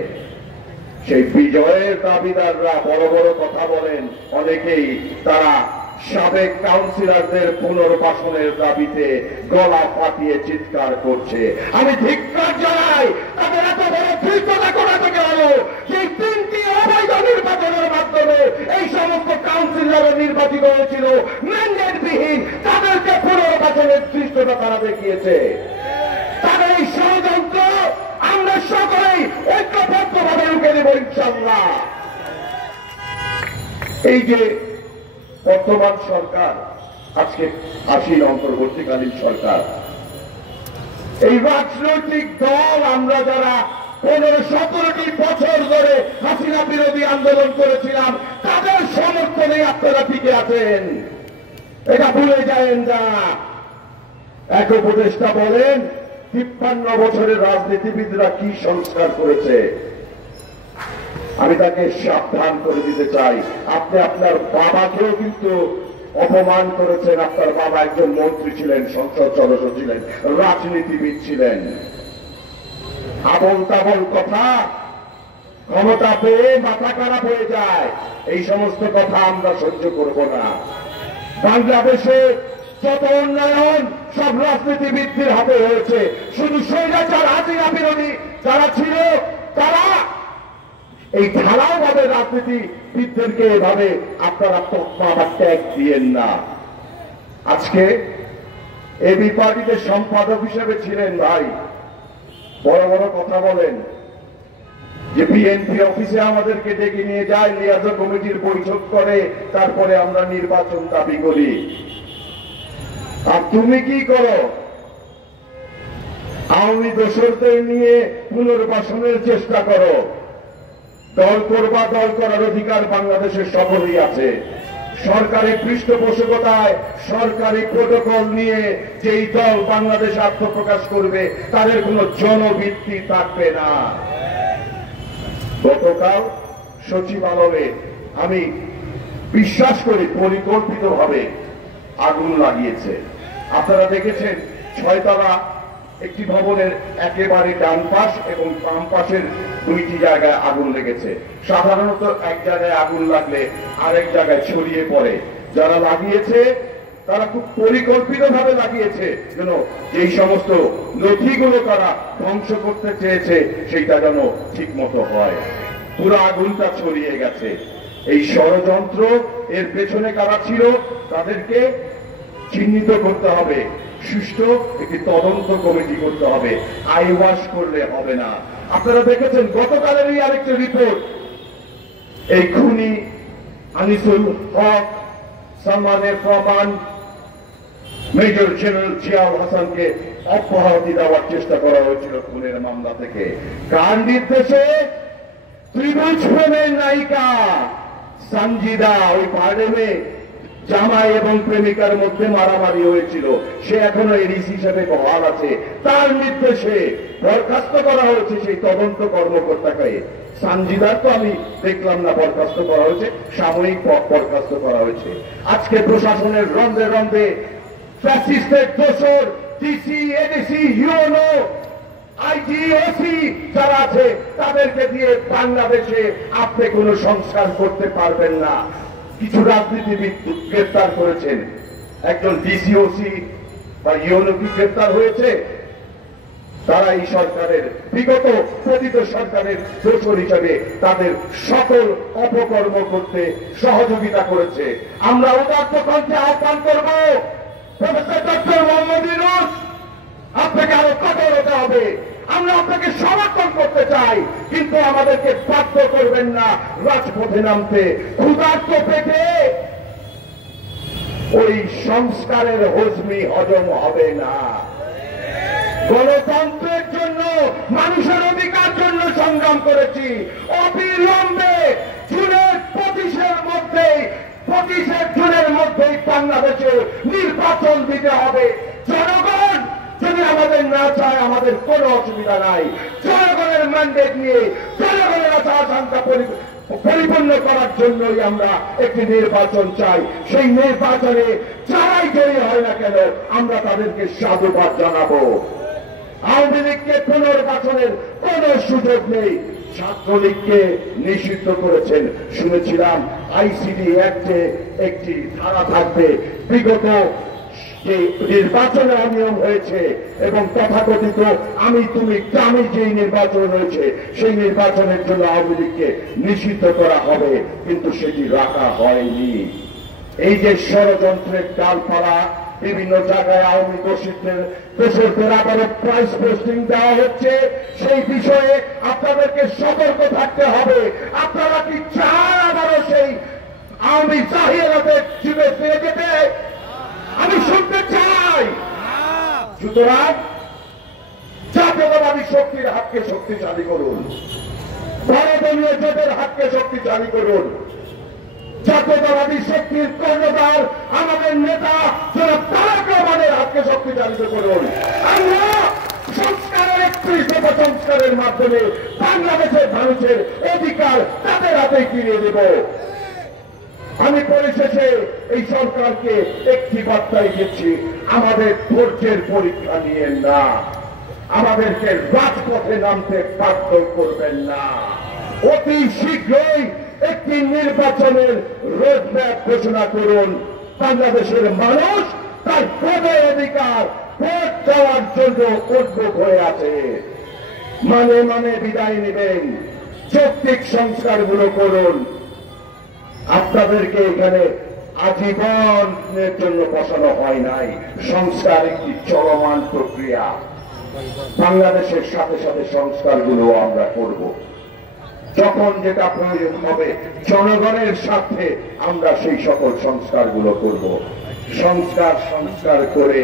সেই বিজয়ের দাবিদাররা বড় বড় কথা বলেন। অনেকেই তারা সাবেক কাউন্সিলরদের পুনর্বাসনের দাবিতে গলা ফাটিয়ে চিৎকার করছে। আমি ধিক্কার জানাই, তাদের এত বড় ধৃষ্টতা কোথা থেকে হলো যে 3টি অবৈধ নির্বাচনের মাধ্যমে এই সমস্ত কাউন্সিলর নির্বাচিত হয়েছিল ম্যান্ডেটবিহীন, তাদেরকে পুনর্বাসনের ধৃষ্টতা তারা দেখিয়েছে। তাদের এই ষড়যন্ত্র আমরা সকলেই ঐক্যবদ্ধভাবে রুখে দেব ইনশাআল্লাহ। এই যে বর্তমান সরকার, আজকে আসীন অন্তর্বর্তীকালীন সরকার, এই রাজনৈতিক দল আমরা যারা 15-17টি বছর ধরে হাসিনা বিরোধী আন্দোলন করেছিলাম, তাদের সমর্থনে আপনারা টিকে আছেন, এটা ভুলে যায়েন না। এক উপদেষ্টা বলেন 53 বছরের রাজনীতিবিদরা কি সংস্কার করেছে। আমি তাকে সাবধান করে দিতে চাই, আপনি আপনার বাবাকেও কিন্তু অপমান করেছেন। আপনার বাবা একজন মন্ত্রী ছিলেন, সংসদ সদস্য ছিলেন, রাজনীতিবিদ ছিলেন। আবল তাবল কথা, ক্ষমতা পেয়ে মাথা খারাপ হয়ে যায়, এই সমস্ত কথা আমরা সহ্য করব না। বাংলাদেশে যত উন্নয়ন সব রাজনীতিবিদদের হাতে হয়েছে। শুধু স্বৈরাচার হাসিনা বিরোধী যারা ছিল তারা এই ঢালাও ভাবে রাজনীতিবিদদেরকে এভাবে আপনারা তকমা বা ট্যাগ দিয়েন না। আজকে এবি পার্টিতে সম্পাদক হিসেবে ছিলেন ভাই, বড় বড় কথা বলেন যে বিএনপি অফিসে আমাদেরকে ডেকে নিয়ে যায়, লিয়াজত কমিটির বৈঠক করে, তারপরে আমরা নির্বাচন দাবি করি। আর তুমি কি করো? আওয়ামী দোসরদের নিয়ে পুনর্বাসনের চেষ্টা করো। দল করবা, দল করার অধিকার বাংলাদেশের সকলেই আছে। সরকারি পৃষ্ঠপোষকতায়, সরকারি প্রোটোকল নিয়ে যেই দল বাংলাদেশে আত্মপ্রকাশ করবে তাদের কোনো জনভিত্তি থাকবে না। গতকাল সচিবালয়ে আমি বিশ্বাস করি পরিকল্পিতভাবে আগুন লাগিয়েছে। আপনারা দেখেছেন 6 তলা একটি ভবনের একেবারে ডান পাশ এবং বাম পাশের 2টি জায়গায় আগুন লেগেছে। সাধারণত এক জায়গায় আগুন লাগলে আরেক জায়গায় ছড়িয়ে পড়ে। যারা লাগিয়েছে তারা খুব পরিকল্পিতভাবে লাগিয়েছে যেন এই সমস্ত নথিগুলো তারা ধ্বংস করতে চেয়েছে সেইটা যেন ঠিক মতো হয়। পুরো আগুনটা ছড়িয়ে গেছে। এই ষড়যন্ত্র, এর পেছনে কারা ছিল তাদেরকে চিহ্নিত করতে হবে, সুষ্ঠু একটি তদন্ত কমিটি করতে হবে, আইওয়াশ করলে হবে না। আপনারা দেখেছেন গতকালেরই আরেকটি রিপোর্ট, এই খুনি আনিসুল হক, সালমানের প্রমাণ, মেজর জেনারেল জিয়াউল হাসানকে অব্যাহতি দেওয়ার চেষ্টা করা হয়েছিল খুনের মামলা থেকে। কার নির্দেশে? ত্রিভুজ প্রেমের নায়িকা সঞ্জিদা, ওই পার্ডেমে জামাই এবং প্রেমিকার মধ্যে মারামারি হয়েছিল, সে এখনো এডিসি হিসেবে বহাল আছে। তার নির্দেশে বরখাস্ত করা হয়েছে সেই তদন্ত কর্মকর্তাকে। সঞ্জিদার তো আমি দেখলাম না বরখাস্ত করা হয়েছে, সাময়িক বরখাস্ত করা হয়েছে। আজকে প্রশাসনের রন্ধে রন্ধে ফ্যাসিস্টের দোসর ডিসি, এডিসি, ইউনো, আইজিওসি যারা আছে তাদেরকে দিয়ে বাংলাদেশে আপনি কোনো সংস্কার করতে পারবেন না। কিছু রাজনীতিবিদ গ্রেফতার করেছেন, একজন ডিসিওসি বা ইউনো কি গ্রেফতার হয়েছে? তারা এই সরকারের বিগত পতিত সরকারের দোষর হিসাবে তাদের সকল অপকর্ম করতে সহযোগিতা করেছে। আমরা উদাত্ত কণ্ঠে আহ্বান করব, প্রফেসর ডক্টর মোহাম্মদ ইউনূস, আপনাকে আরো কঠোর হতে হবে। আমরা আপনাকে সমর্থন করতে চাই, কিন্তু আমাদেরকে বাধ্য করবেন না রাজপথে নামতে। ক্ষুধার্ত পেটে ওই সংস্কারের হজমি হজম হবে না। গণতন্ত্রের জন্য, মানুষের অধিকার জন্য সংগ্রাম করেছি। অবিলম্বে জুনের 25 জুনের মধ্যেই বাংলাদেশে নির্বাচন দিতে হবে। জনগণ যদি আমাদের না চায় আমাদের কোনো অসুবিধা নাই। জনগণের ম্যান্ডেট নিয়ে জনগণের আশা আকাঙ্ক্ষা পরিপূর্ণ করার জন্যই আমরা একটি নির্বাচন চাই। সেই নির্বাচনে যারাই জয়ী হয় না কেন আমরা তাদেরকে সাধুবাদ জানাবো। আওয়ামী লীগকে পুনর্বাচনের কোন সুযোগ নেই। ছাত্রলীগকে নিষিদ্ধ করেছেন, শুনেছিলাম আইসিডি অ্যাক্টে একটি ধারা থাকবে বিগত যে নির্বাচনে অনিয়ম হয়েছে এবং তথাকথিত আমি তুমি গ্রামে যেই নির্বাচন হয়েছে সেই নির্বাচনের জন্য আওয়ামী লীগকে নিষিদ্ধ করা হবে, কিন্তু সেটি রাখা হয়নি। এই যে ষড়যন্ত্রের ডালপালা, বিভিন্ন জায়গায় আওয়ামী দোষীদের আবারও প্রাইস পোস্টিং দেওয়া হচ্ছে, সেই বিষয়ে আপনাদেরকে সতর্ক থাকতে হবে। আপনারা কি চান আবারও সেই আওয়ামী জাহিয়াতের যুগে ফিরে যেতে? আমি শুনতে চাই। সুতরাং জাতীয়তাবাদী শক্তির হাতকে শক্তিশালী করুন, বড়দলীয় জোটের হাতকে শক্তিশালী করুন। জাতীয়তাবাদী শক্তির কর্ণধার আমাদের নেতা জনাব তারেক রহমানের হাতকে শক্তিশালী করুন। আমরা সংস্কারের 31 দফা সংস্কারের মাধ্যমে বাংলাদেশের মানুষের অধিকার তাদের হাতে ফিরিয়ে দেব। আমি পরিশেষে এই সরকারকে একটি বার্তাই দিচ্ছি, আমাদের ধৈর্যের পরীক্ষা নিয়ে না, আমাদেরকে রাজপথে নামতে বাধ্য করবেন না। অতি শীঘ্রই একটি নির্বাচনের রোডম্যাপ ঘোষণা করুন। বাংলাদেশের মানুষ তার ভোটের অধিকার ভোট দেওয়ার জন্য উদ্যোগ হয়ে আছে। মানে মানে বিদায় নেবেন, যৌক্তিক সংস্কারগুলো করুন। আপনাদেরকে এখানে আজীবনের জন্য বসানো হয় নাই। সংস্কার একটি চলমান প্রক্রিয়া। বাংলাদেশের সাথে সাথে সংস্কারগুলো আমরা করব। যখন যেটা প্রয়োজন হবে জনগণের স্বার্থে আমরা সেই সকল সংস্কারগুলো করব। সংস্কার করে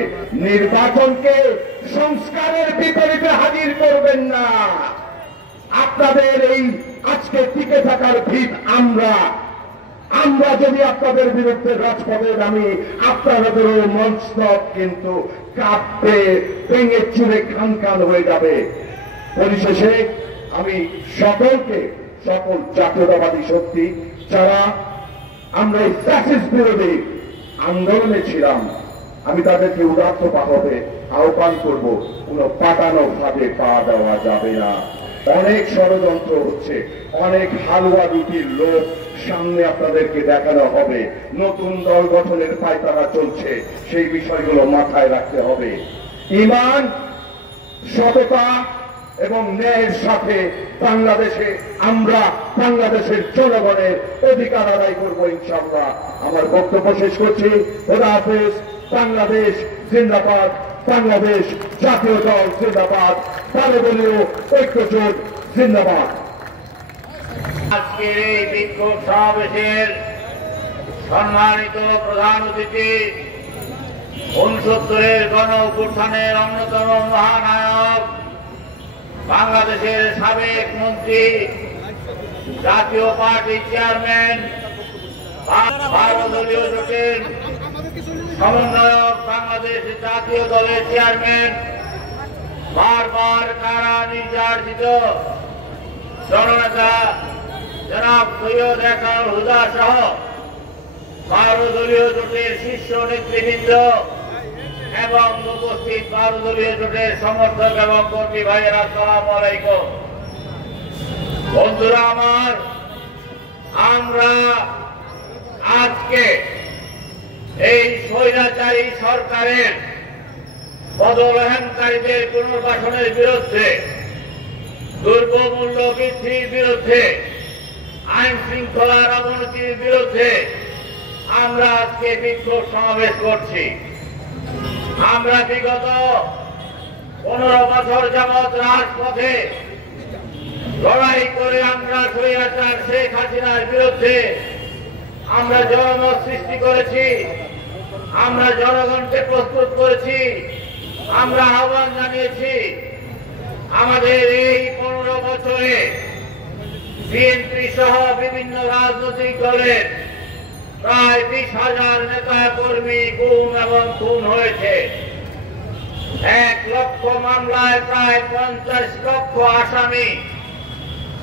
নির্বাচনকে সংস্কারের বিপরীতে হাজির করবেন না। আপনাদের এই আজকে টিকে থাকার ভিত আমরা যদি আপনাদের বিরুদ্ধে রাজপথে নামি আপনাদেরও মনস্তব কিন্তু কাঁপবে, ভেঙে চুরে খান খান হয়ে যাবে। পরিশেষে আমি সকল জাতীয়তাবাদী শক্তি যারা আমরা এই ফ্যাসিস্ট বিরোধী আন্দোলনে ছিলাম, আমি তাদেরকে উদাত্তভাবে আহ্বান করব, কোন পাতানো ভাবে পা দেওয়া যাবে না। অনেক ষড়যন্ত্র হচ্ছে, অনেক হালুয়া রুটির লোক সামনে আপনাদেরকে দেখানো হবে, নতুন দল গঠনের পায়তারা চলছে, সেই বিষয়গুলো মাথায় রাখতে হবে। ঈমান, সততা এবং ন্যায়ের সাথে বাংলাদেশে আমরা বাংলাদেশের জনগণের অধিকার আদায় করবো ইনশাআল্লাহ। আমার বক্তব্য শেষ করছি। খোদা হাফেজ। বাংলাদেশ জিন্দাবাদ, বাংলাদেশ জাতীয় দল জিন্দাবাদ, সর্বদলীয় ঐক্যজোট জিন্দাবাদ। আজকের এই বিক্ষোভ সমাবেশের সম্মানিত প্রধান অতিথি, 69-এর গণ অভ্যুত্থানের অন্যতম মহানায়ক, বাংলাদেশের সাবেক মন্ত্রী জাতীয় পার্টির চেয়ারম্যান, 12 দলীয় জোটের সমন্বয়ক, বাংলাদেশ জাতীয় দলের চেয়ারম্যান, বারবার কারা নির্যাতিত জননেতা জনাব সৈয়দ একাল হুদা সহ 12 দলীয় জোটের শীর্ষ নেতৃবৃন্দ এবং উপস্থিত 12 দলীয় জোটের সমর্থক এবং কর্মী ভাইয়েরা, আসসালামু আলাইকুম। বন্ধুরা আমার, আমরা আজকে এই স্বৈরাচারী সরকারের বদলহীনকারীদের পুনর্বাসনের বিরুদ্ধে, দ্রব্যমূল্য বৃদ্ধির বিরুদ্ধে, আইন শৃঙ্খলার অবনতির বিরুদ্ধে আমরা আজকে বিক্ষোভ সমাবেশ করছি। আমরা বিগত 15 বছর যাবৎ রাজপথে লড়াই করে আমরা স্বৈরাচার শেখ হাসিনার বিরুদ্ধে আমরা জনমত সৃষ্টি করেছি, আমরা জনগণকে প্রস্তুত করেছি, আমরা আহ্বান জানিয়েছি। আমাদের এই 15 বছরে বিএনপি সহ বিভিন্ন রাজনৈতিক দলের প্রায় 20,000 নেতা কর্মী গুম এবং খুন হয়েছে। 1 লক্ষ মামলায় প্রায় 50 লক্ষ আসামি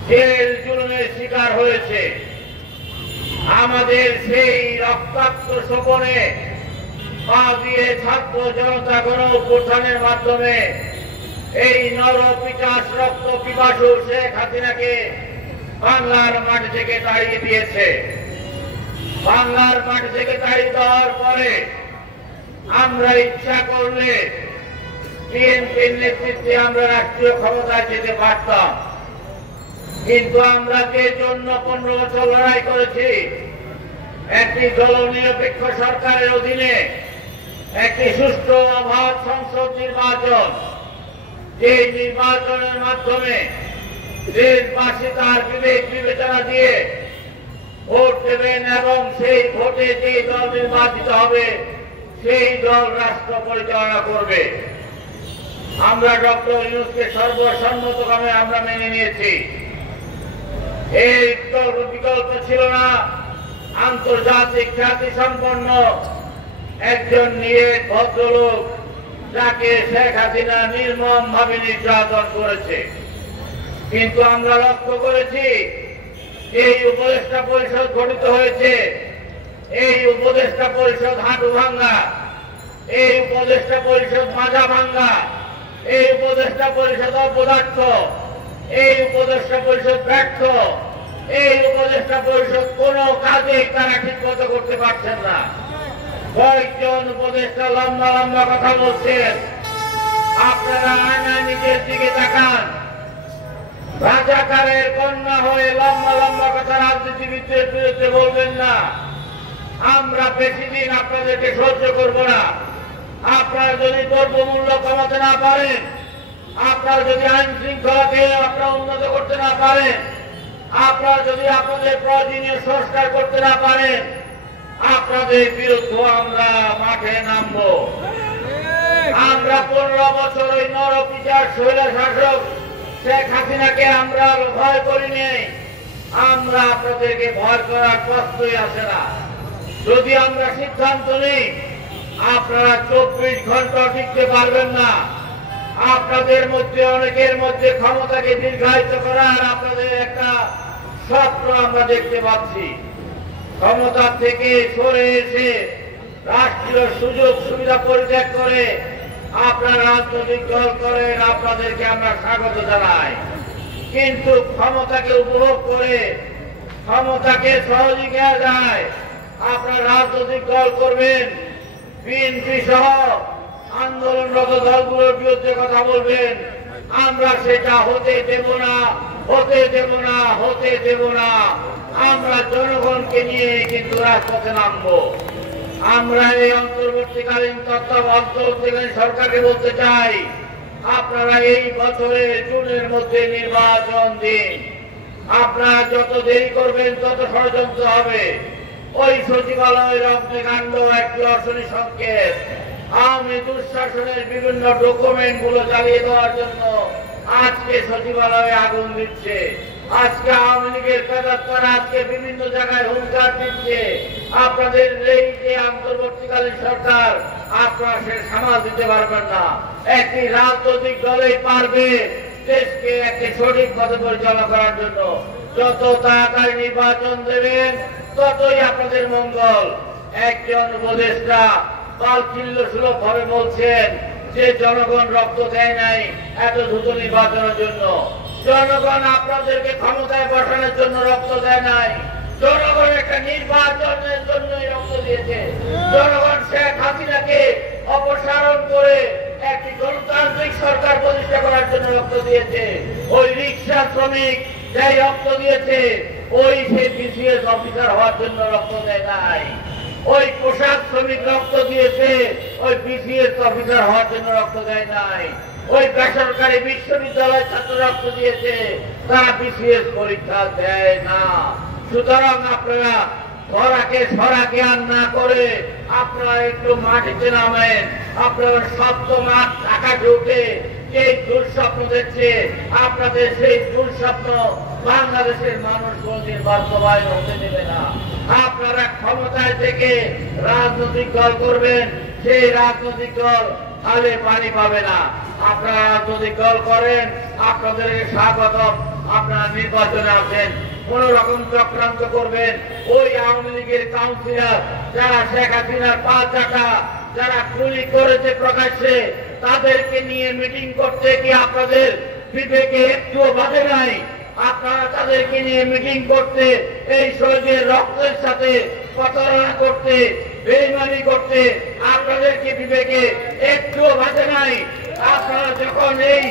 জেল জুলুমের শিকার হয়েছে। আমাদের সেই রক্তাক্ত শোষণে পা দিয়ে ছাত্র জনতা গণ অভ্যুত্থানের মাধ্যমে এই নরপিচাস রক্ত পিপাসু শেখ হাসিনাকে বাংলার মাটি থেকে তাড়িয়ে দিয়েছে। বাংলার মাটি থেকে তাড়িয়ে দেওয়ার পরে আমরা ইচ্ছা করলে বিএনপির নেতৃত্বে আমরা রাষ্ট্রীয় ক্ষমতায় যেতে পারতাম, কিন্তু আমরা যে জন্য 15 বছর লড়াই করেছি, একটি দলনিরপেক্ষ সরকারের অধীনে একটি সুষ্ঠু অবাধ সংসদ নির্বাচন, যে নির্বাচনের মাধ্যমে দেশবাসী তার বিবেক বিবেচনা দিয়ে ভোট দেবেন এবং সেই ভোটে যে দল নির্বাচিত হবে সেই দল রাষ্ট্র পরিচালনা করবে। আমরা ডক্টর ইউনূসকে সর্বসম্মতক্রমে আমরা মেনে নিয়েছি। এই বিকল্প ছিল না আন্তর্জাতিক খ্যাতি সম্পন্ন একজন নির্ভীক ভদ্রলোক, যাকে শেখ হাসিনা নির্মম ভাবে নির্যাতন করেছে। কিন্তু আমরা লক্ষ্য করেছি এই উপদেষ্টা পরিষদ গঠিত হয়েছে, এই উপদেষ্টা পরিষদ হাঁটু ভাঙ্গা, এই উপদেষ্টা পরিষদ মাজা ভাঙ্গা, এই উপদেষ্টা পরিষদ অপদার্থ, এই উপদেষ্টা পরিষদ ব্যর্থ, এই উপদেষ্টা পরিষদ কোন কাজে তারা ঠিক মতো করতে পারছেন না। কয়েকজন উপদেষ্টা লম্বা লম্বা কথা বলছেন, আপনারা আয়নায় নিজের দিকে তাকান। রাজাকারের কন্যা হয়ে লম্বা লম্বা কথা রাজনীতিবিদদের বিরুদ্ধে বলবেন না। আমরা বেশি দিন আপনাদেরকে সহ্য করব না। আপনারা যদি দ্রব্যমূল্য কমাতে না পারেন, আপনারা যদি আইন শৃঙ্খলাকে আপনারা উন্নত করতে না পারেন, আপনারা যদি আপনাদের প্রয়োজনীয় সংস্কার করতে না পারেন, আপনাদের বিরুদ্ধে আমরা মাঠে নামব। আমরা 15 বছর ওই নরপিচার স্বৈরা শাসক শেখ হাসিনাকে আমরা ভয় করিনি, আমরা আপনাদেরকে ভয় করার প্রশ্নই আসে না। যদি আমরা সিদ্ধান্ত নিই, আপনারা 24 ঘন্টা টিকতে পারবেন না। আপনাদের মধ্যে অনেকের মধ্যে ক্ষমতাকে দীর্ঘায়িত করার আপনাদের একটা স্বপ্ন আমরা দেখতে পাচ্ছি। ক্ষমতা থেকে সরে এসে রাষ্ট্রীয় সুযোগ সুবিধা পরিত্যাগ করে আপনারা রাজনৈতিক দল করেন, আপনাদেরকে আমরা স্বাগত জানাই। কিন্তু ক্ষমতাকে উপভোগ করে, ক্ষমতাকে সহজে নেওয়া যায়, আপনারা রাজনৈতিক দল করবেন, বিএনপি সহ আন্দোলনরত দলগুলোর বিরুদ্ধে কথা বলবেন, আমরা সেটা হতে দেব না, হতে দেব না, হতে দেব না। আমরা জনগণকে নিয়ে কিন্তু রাজপথে নামবো। আমরা এই অন্তর্বর্তীকালীন তত্ত্বাবধায়ক সরকারকে বলতে চাই, আপনারা এই বছরের জুনের মধ্যে নির্বাচন দিন। আপনারা যত দেরি করবেন তত ষড়যন্ত্র হবে। ওই সচিবালয়ের অগ্নিকাণ্ড একটি অশনি সংকেত। আওয়ামী দুঃশাসনের বিভিন্ন ডকুমেন্ট গুলো জ্বালিয়ে দেওয়ার জন্য আজকে সচিবালয়ে আগুন দিচ্ছে। আজকে আওয়ামী লীগের পেদাত্তারা আজকে বিভিন্ন জায়গায় হুঙ্কার দিচ্ছে আপনাদের এই যে অন্তর্বর্তীকালীন সরকার আপনারা সে সামাল দিতে পারবেন না। একটি রাজনৈতিক দলই পারবে দেশকে একটি সঠিক পথে পরিচালনা করার জন্য। যত তাড়াতাড়ি নির্বাচন দেবেন ততই আপনাদের মঙ্গল। একজন উপদেষ্টা বালচিল্য সুলভ ভাবে বলছেন যে জনগণ রক্ত দেয় নাই এত দ্রুত নির্বাচনের জন্য। জনগণ আপনাদেরকে ক্ষমতায় বসানোর জন্য রক্ত দেয় নাই, জনগণ একটা নির্বাচনের জন্যই রক্ত দিয়েছে। জনগণ শেখ হাসিনাকে অপসারণ করে একটি গণতান্ত্রিক সরকার প্রতিষ্ঠা করার জন্য রক্ত দিয়েছে। ওই রিক্সা শ্রমিক যাই রক্ত দিয়েছে ওই সে বিসিএস অফিসার হওয়ার জন্য রক্ত দেয় নাই। ওই পোশাক শ্রমিক রক্ত দিয়েছে ওই বিসিএস অফিসার হওয়ার জন্য রক্ত দেয় নাই। ওই বেসরকারি বিশ্ববিদ্যালয় ছাত্র রক্ত দিয়েছে, তারা বিসিএস পরীক্ষা দেয় না। সুতরাং আপনারা ধরাকে সরাকে আর না করে আপনারা একটু মাটিতে নামেন। আপনারা শব্দ মাঠ আকাশে উঠে যে দুঃস্বপ্ন দেখছে আপনাদের সেই দুঃস্বপ্ন বাংলাদেশের মানুষ কোনদিন বাস্তবায়ন হতে দেবে না। আপনারা ক্ষমতায় থেকে রাজনৈতিক দল করবেন, সেই রাজনৈতিক দল খালে পানি পাবে না। আপনারা রাজনৈতিক দল করেন, আপনাদের স্বাগতম। আপনারা নির্বাচনে আসেন, কোন রকম চক্রান্ত করবেন ওই আওয়ামী লীগের কাউন্সিলর যারা শেখ হাসিনার পা চাটা যারা গুলি করেছে প্রকাশ্যে তাদেরকে নিয়ে মিটিং করতে কি আপনাদের বিবেকে একটুও বাধে নাই? আপনারা তাদেরকে নিয়ে মিটিং করতে এই শহীদের রক্তের সাথে প্রতারণা করতে বেইমানি করতে আপনাদেরকে বিবেকে একটুও বাধে নাই? আপনারা যখন এই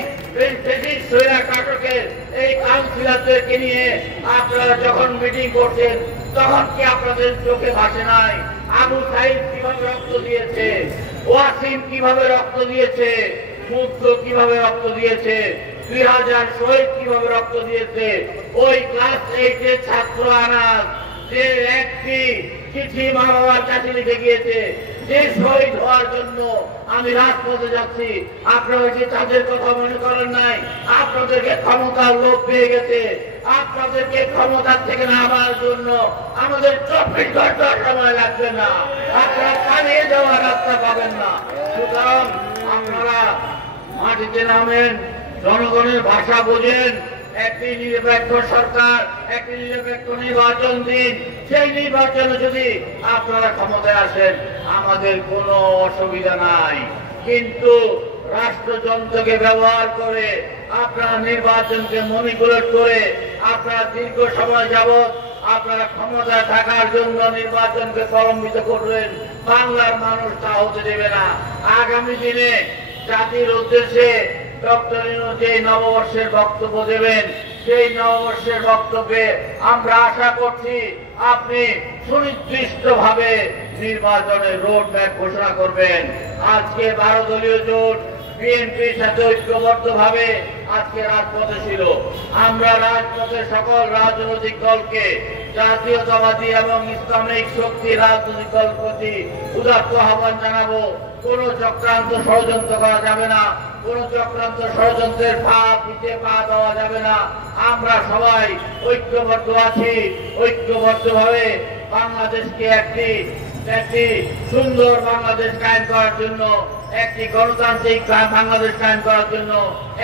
কাটকের এই কাউন্সিলরদেরকে নিয়ে আপনারা যখন মিটিং করছেন তখন কি আপনাদের চোখে ভাসে নাই আবু সাইদ কিভাবে রক্ত দিয়েছে, ওয়াসিম কিভাবে রক্ত দিয়েছে, মুগ্ধ কিভাবে রক্ত দিয়েছে, 2000 শহীদ কিভাবে রক্ত দিয়েছে? ওই ক্লাস 8 ছাত্র আনাস যে একটি চিঠি মা বাবার কাছে লিখে গিয়েছে যে শহীদ হওয়ার জন্য আমি রাজপথে যাচ্ছি, আপনারা যে তাদের কথা মনে করেন নাই? আপনাদেরকে ক্ষমতার লোভ পেয়ে গেছে, আপনাদেরকে ক্ষমতার থেকে নামার জন্য আমাদের 24 ঘন্টা সময় লাগবে না, আপনারা পালিয়ে যাওয়ার রাস্তা পাবেন না। সুতরাং আপনারা মাটিতে নামেন, জনগণের ভাষা বোঝেন, একটি নিরপেক্ষ সরকার, একটি নিরপেক্ষ নির্বাচন দিন। সেই নির্বাচনে যদি আপনারা ক্ষমতায় আসেন আমাদের কোনো অসুবিধা নাই, কিন্তু রাষ্ট্রযন্ত্রকে ব্যবহার করে আপনারা নির্বাচনকে ম্যানিপুলেট করে আপনারা দীর্ঘ সময় যাবৎ আপনারা ক্ষমতায় থাকার জন্য নির্বাচনকে প্রলম্বিত করবেন। বাংলার মানুষ তা হতে দেবে না। আগামী দিনে জাতির উদ্দেশ্যে ডক্টর ইউনূস যে নববর্ষের বক্তব্য দেবেন সেই নববর্ষের বক্তব্যে আমরা আশা করছি আপনি সুনির্দিষ্টভাবে নির্বাচনের রোড ম্যাপ ঘোষণা করবেন। আজকে 12 দলীয় জোট বিএনপির সাথে ঐক্যবদ্ধভাবে আজকে রাজপথে ছিল। আমরা রাজপথে সকল রাজনৈতিক দলকে, জাতীয়তাবাদী এবং ইসলামিক শক্তি রাজনৈতিক দল প্রতি উদাত্ত আহ্বান জানাবো, কোন চক্রান্ত ষড়যন্ত্র করা যাবে না, কোন চক্রান্ত ষড়যন্ত্রের পিছিয়ে পা দেওয়া যাবে না। আমরা সবাই ঐক্যবদ্ধ আছি, ঐক্যবদ্ধভাবে বাংলাদেশকে একটি সুন্দর বাংলাদেশ কায়েম করার জন্য, একটি গণতান্ত্রিক বাংলাদেশ কায়েম করার জন্য,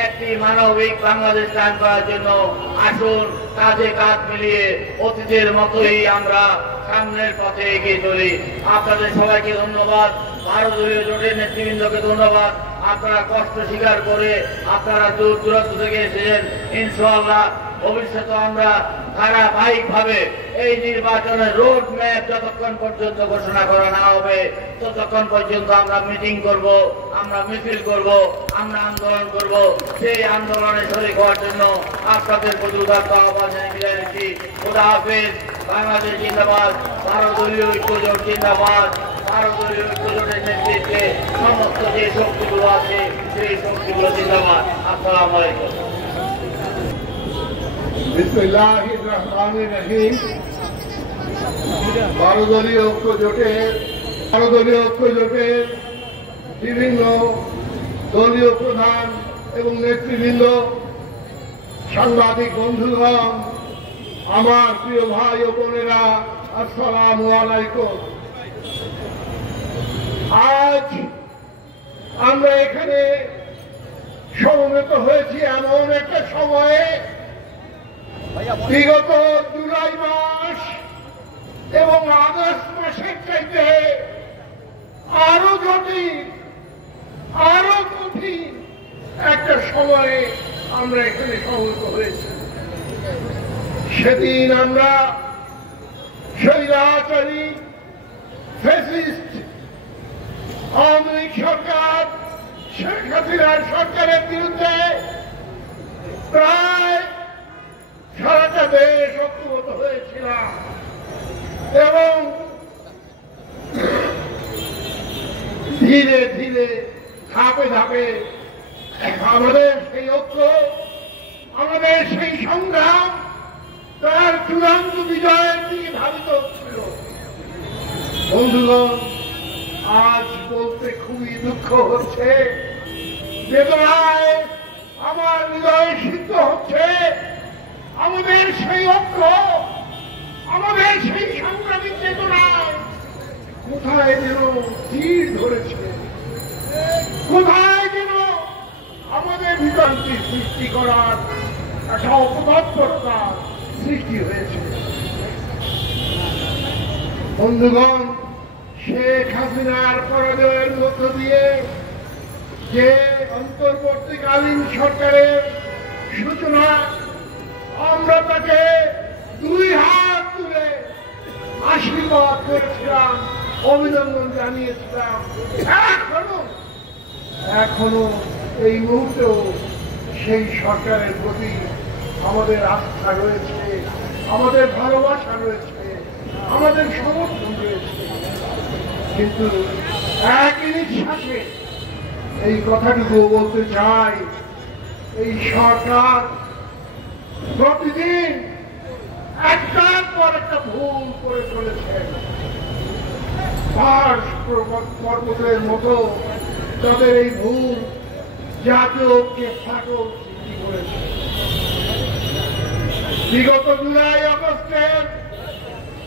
একটি মানবিক বাংলাদেশ কায়েম করার জন্য আসুন কাঁধে কাঁধ মিলিয়ে অতীতের মতোই আমরা সামনের পথে এগিয়ে চলি। আপনাদের সবাইকে ধন্যবাদ, 12 দলীয় জোটের নেতৃবৃন্দকে ধন্যবাদ। আপনারা কষ্ট স্বীকার করে আপনারা দূর দূরান্ত থেকে এসেছেন। ইনশাআল্লাহ ভবিষ্যতে আমরা ধারাবাহিকভাবে এই নির্বাচনের রোড ম্যাপ যতক্ষণ পর্যন্ত ঘোষণা করা না হবে ততক্ষণ পর্যন্ত আমরা মিটিং করব, আমরা মিছিল করব, আমরা আন্দোলন করব। সেই আন্দোলনে শরীক হওয়ার জন্য আপনাদের প্রতি উদাত্ত আহ্বান জানিয়ে বিদায় নিচ্ছি। খোদা হাফেজ। বাংলাদেশ জিন্দাবাদ। 12 দলীয় ঐক্য জোট জিন্দাবাদ। 12 দলীয় ঐক্য জোটের নেতৃত্বে সমস্ত যে শক্তিগুলো আছে সেই শক্তিগুলো জিন্দাবাদ। আসসালামু আলাইকুম। বিসমিল্লাহির রহমানির রহিম। 12 দলীয় ঐক্য জোটের বিভিন্ন দলীয় প্রধান এবং নেতৃবৃন্দ, সাংবাদিক বন্ধুগণ, আমার প্রিয় ভাই ও বোনেরা, আসসালামু আলাইকুম। আজ আমরা এখানে সমবেত হয়েছি এমন একটা সময়ে, বিগত জুলাই মাস এবং আগস্ট মাসের চাইতে আরো জটিল, আরো কঠিন একটা সময়ে আমরা এখানে সমবেত হয়েছি। সেদিন আমরা স্বৈরাচারী ফ্যাসিস্ট আওয়ামী লীগ সরকার, শেখ হাসিনার সরকারের বিরুদ্ধে প্রায় সারাটা দেশ ঐক্যবদ্ধ হয়েছিলাম এবং ধীরে ধীরে ধাপে ধাপে আমাদের সেই ঐক্য, আমাদের সেই সংগ্রাম তার চূড়ান্ত বিজয়ের দিকে ধাবিত হচ্ছিল। বন্ধুগণ, আজ বলতে খুবই দুঃখ হচ্ছে, বেদনায় আমার হৃদয়ে সিদ্ধ হচ্ছে, আমাদের সেই ঐক্য, আমাদের সেই সংগ্রামী চেতনায় কোথায় যেন তীর ধরেছে, কোথায় যেন আমাদের বিভ্রান্তি সৃষ্টি করার একটা অপতৎপরতা সৃষ্টি হয়েছে। বন্ধুগণ, শেখ হাসিনার পরাজয়ের মধ্য দিয়ে যে অন্তর্বর্তীকালীন সরকারের সূচনা, আমরা তাকে দুই হাত তুলে আশীর্বাদ করেছিলাম, অভিনন্দন জানিয়েছিলাম। এখনো এই মুহূর্তেও সেই সরকারের প্রতি আমাদের আস্থা রয়েছে, আমাদের ভালোবাসা রয়েছে, আমাদের সমর্থন রয়েছে। কিন্তু একই নিঃশ্বাসে এই কথাটুকু বলতে চাই, এই সরকার প্রতিদিন একটার পর একটা ভুল করে চলেছে। পর্বতের মতো তাদের এই ভুল জাতীয় ঐক্যে ফাটল সৃষ্টি করেছে। বিগত জুলাই আগস্টের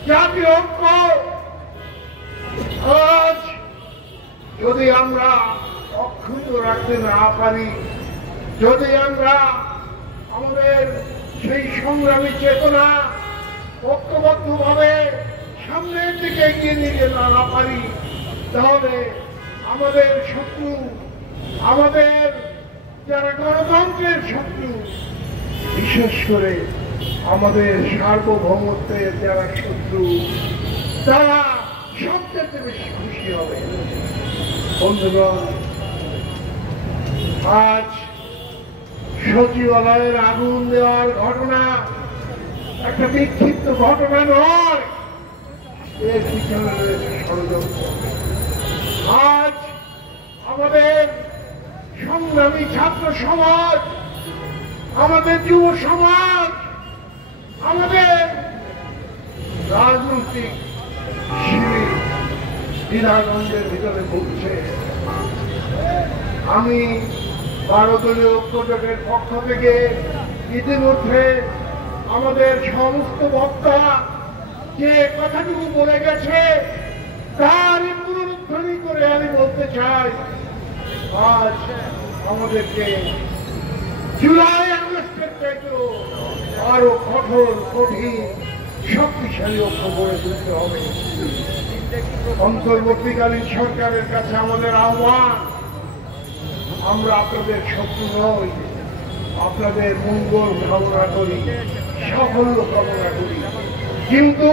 জাতীয় ঐক্য আজ যদি আমরা অক্ষুণ্ণ রাখতে না পারি, যদি আমরা আমাদের সেই সংগ্রামী চেতনা ঐক্যবদ্ধভাবে সামনের দিকে এগিয়ে নিতে না পারি, তাহলে আমাদের শত্রু, আমাদের যারা গণতন্ত্রের শত্রু, বিশেষ করে আমাদের সার্বভৌমত্বের যারা শত্রু, তারা সবচেয়ে বেশি খুশি হবে। বন্ধুগণ, আজ সচিবালয়ের আগুন দেওয়ার ঘটনা একটা বিক্ষিপ্ত ঘটনা নয়, এর পিছনে রয়েছে ষড়যন্ত্র। আজ আমাদের সংগ্রামী ছাত্র সমাজ, আমাদের যুব সমাজ, আমাদের রাজনৈতিক শিবির দ্বিধাদ্বন্দ্বের ভিতরে ভুগছে। আমি 12 দলীয় ঐক্য জোটের পক্ষ থেকে ইতিমধ্যে আমাদের সমস্ত বক্তা যে কথাটুকু বলে গেছে তার পুনরুদ্ধারী করে আমি বলতে চাই, আজ আমাদেরকে জুলাই আগস্টের চাইতেও আরো কঠোর, কঠিন, শক্তিশালী ঐক্য গড়ে তুলতে হবে। অন্তর্বর্তীকালীন সরকারের কাছে আমাদের আহ্বান, আমরা আপনাদের শত্রু নই, আপনাদের মঙ্গল কামনা করি, সাফল্য কামনা করি। কিন্তু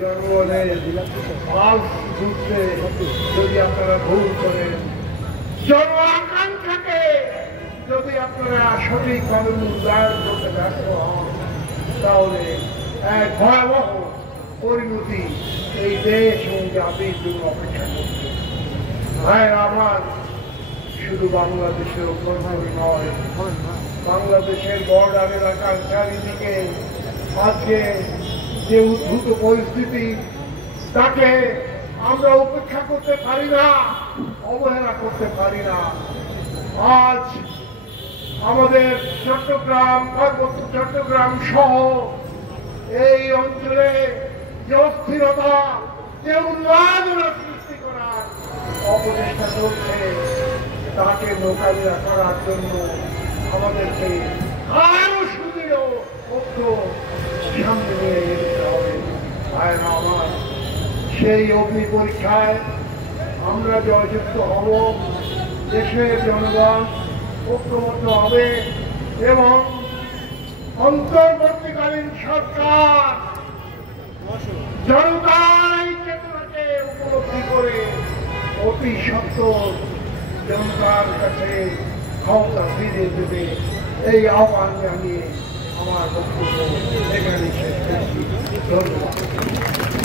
জনগণের পালস বুঝতে যদি আপনারা ভুল করেন, জন আকাঙ্ক্ষাকে যদি আপনারা সঠিকভাবে মূল্যায়ন করতে ব্যর্থ হন, তাহলে এক ভয়াবহ পরিণতি এই দেশ এবং জাতির জন্য অপেক্ষা করছে। ভাইয়ের আমার, শুধু বাংলাদেশের উপর নয়, বাংলাদেশের বর্ডার এলাকার চারিদিকে আজকে যে উদ্ভূত পরিস্থিতি, তাকে আমরা উপেক্ষা করতে পারি না, অবহেলা করতে পারি না। আজ আমাদের চট্টগ্রাম, পার্বত্য চট্টগ্রাম সহ এই অঞ্চলে যে অস্থিরতা, যে উন্মাদনা সৃষ্টি করার অপচেষ্টা চলছে, তাকে মোকাবিলা করার জন্য আমাদেরকে আরো সুদৃঢ় ঐক্য সামনে নিয়ে যেতে হবে। ভাইরা আমার, সেই অগ্নি পরীক্ষায় আমরা জয়যুক্ত হব, দেশের জনগণ ঐক্যবদ্ধ হবে এবং অন্তর্বর্তীকালীন সরকার জনতার চেতনাকে উপলব্ধি করে অতি সত্বর জনতার কাছে ক্ষমতা ফিরিয়ে দেবে, এই আহ্বান জানিয়ে আমার বক্তব্য এখানে শেষ করছি। ধন্যবাদ।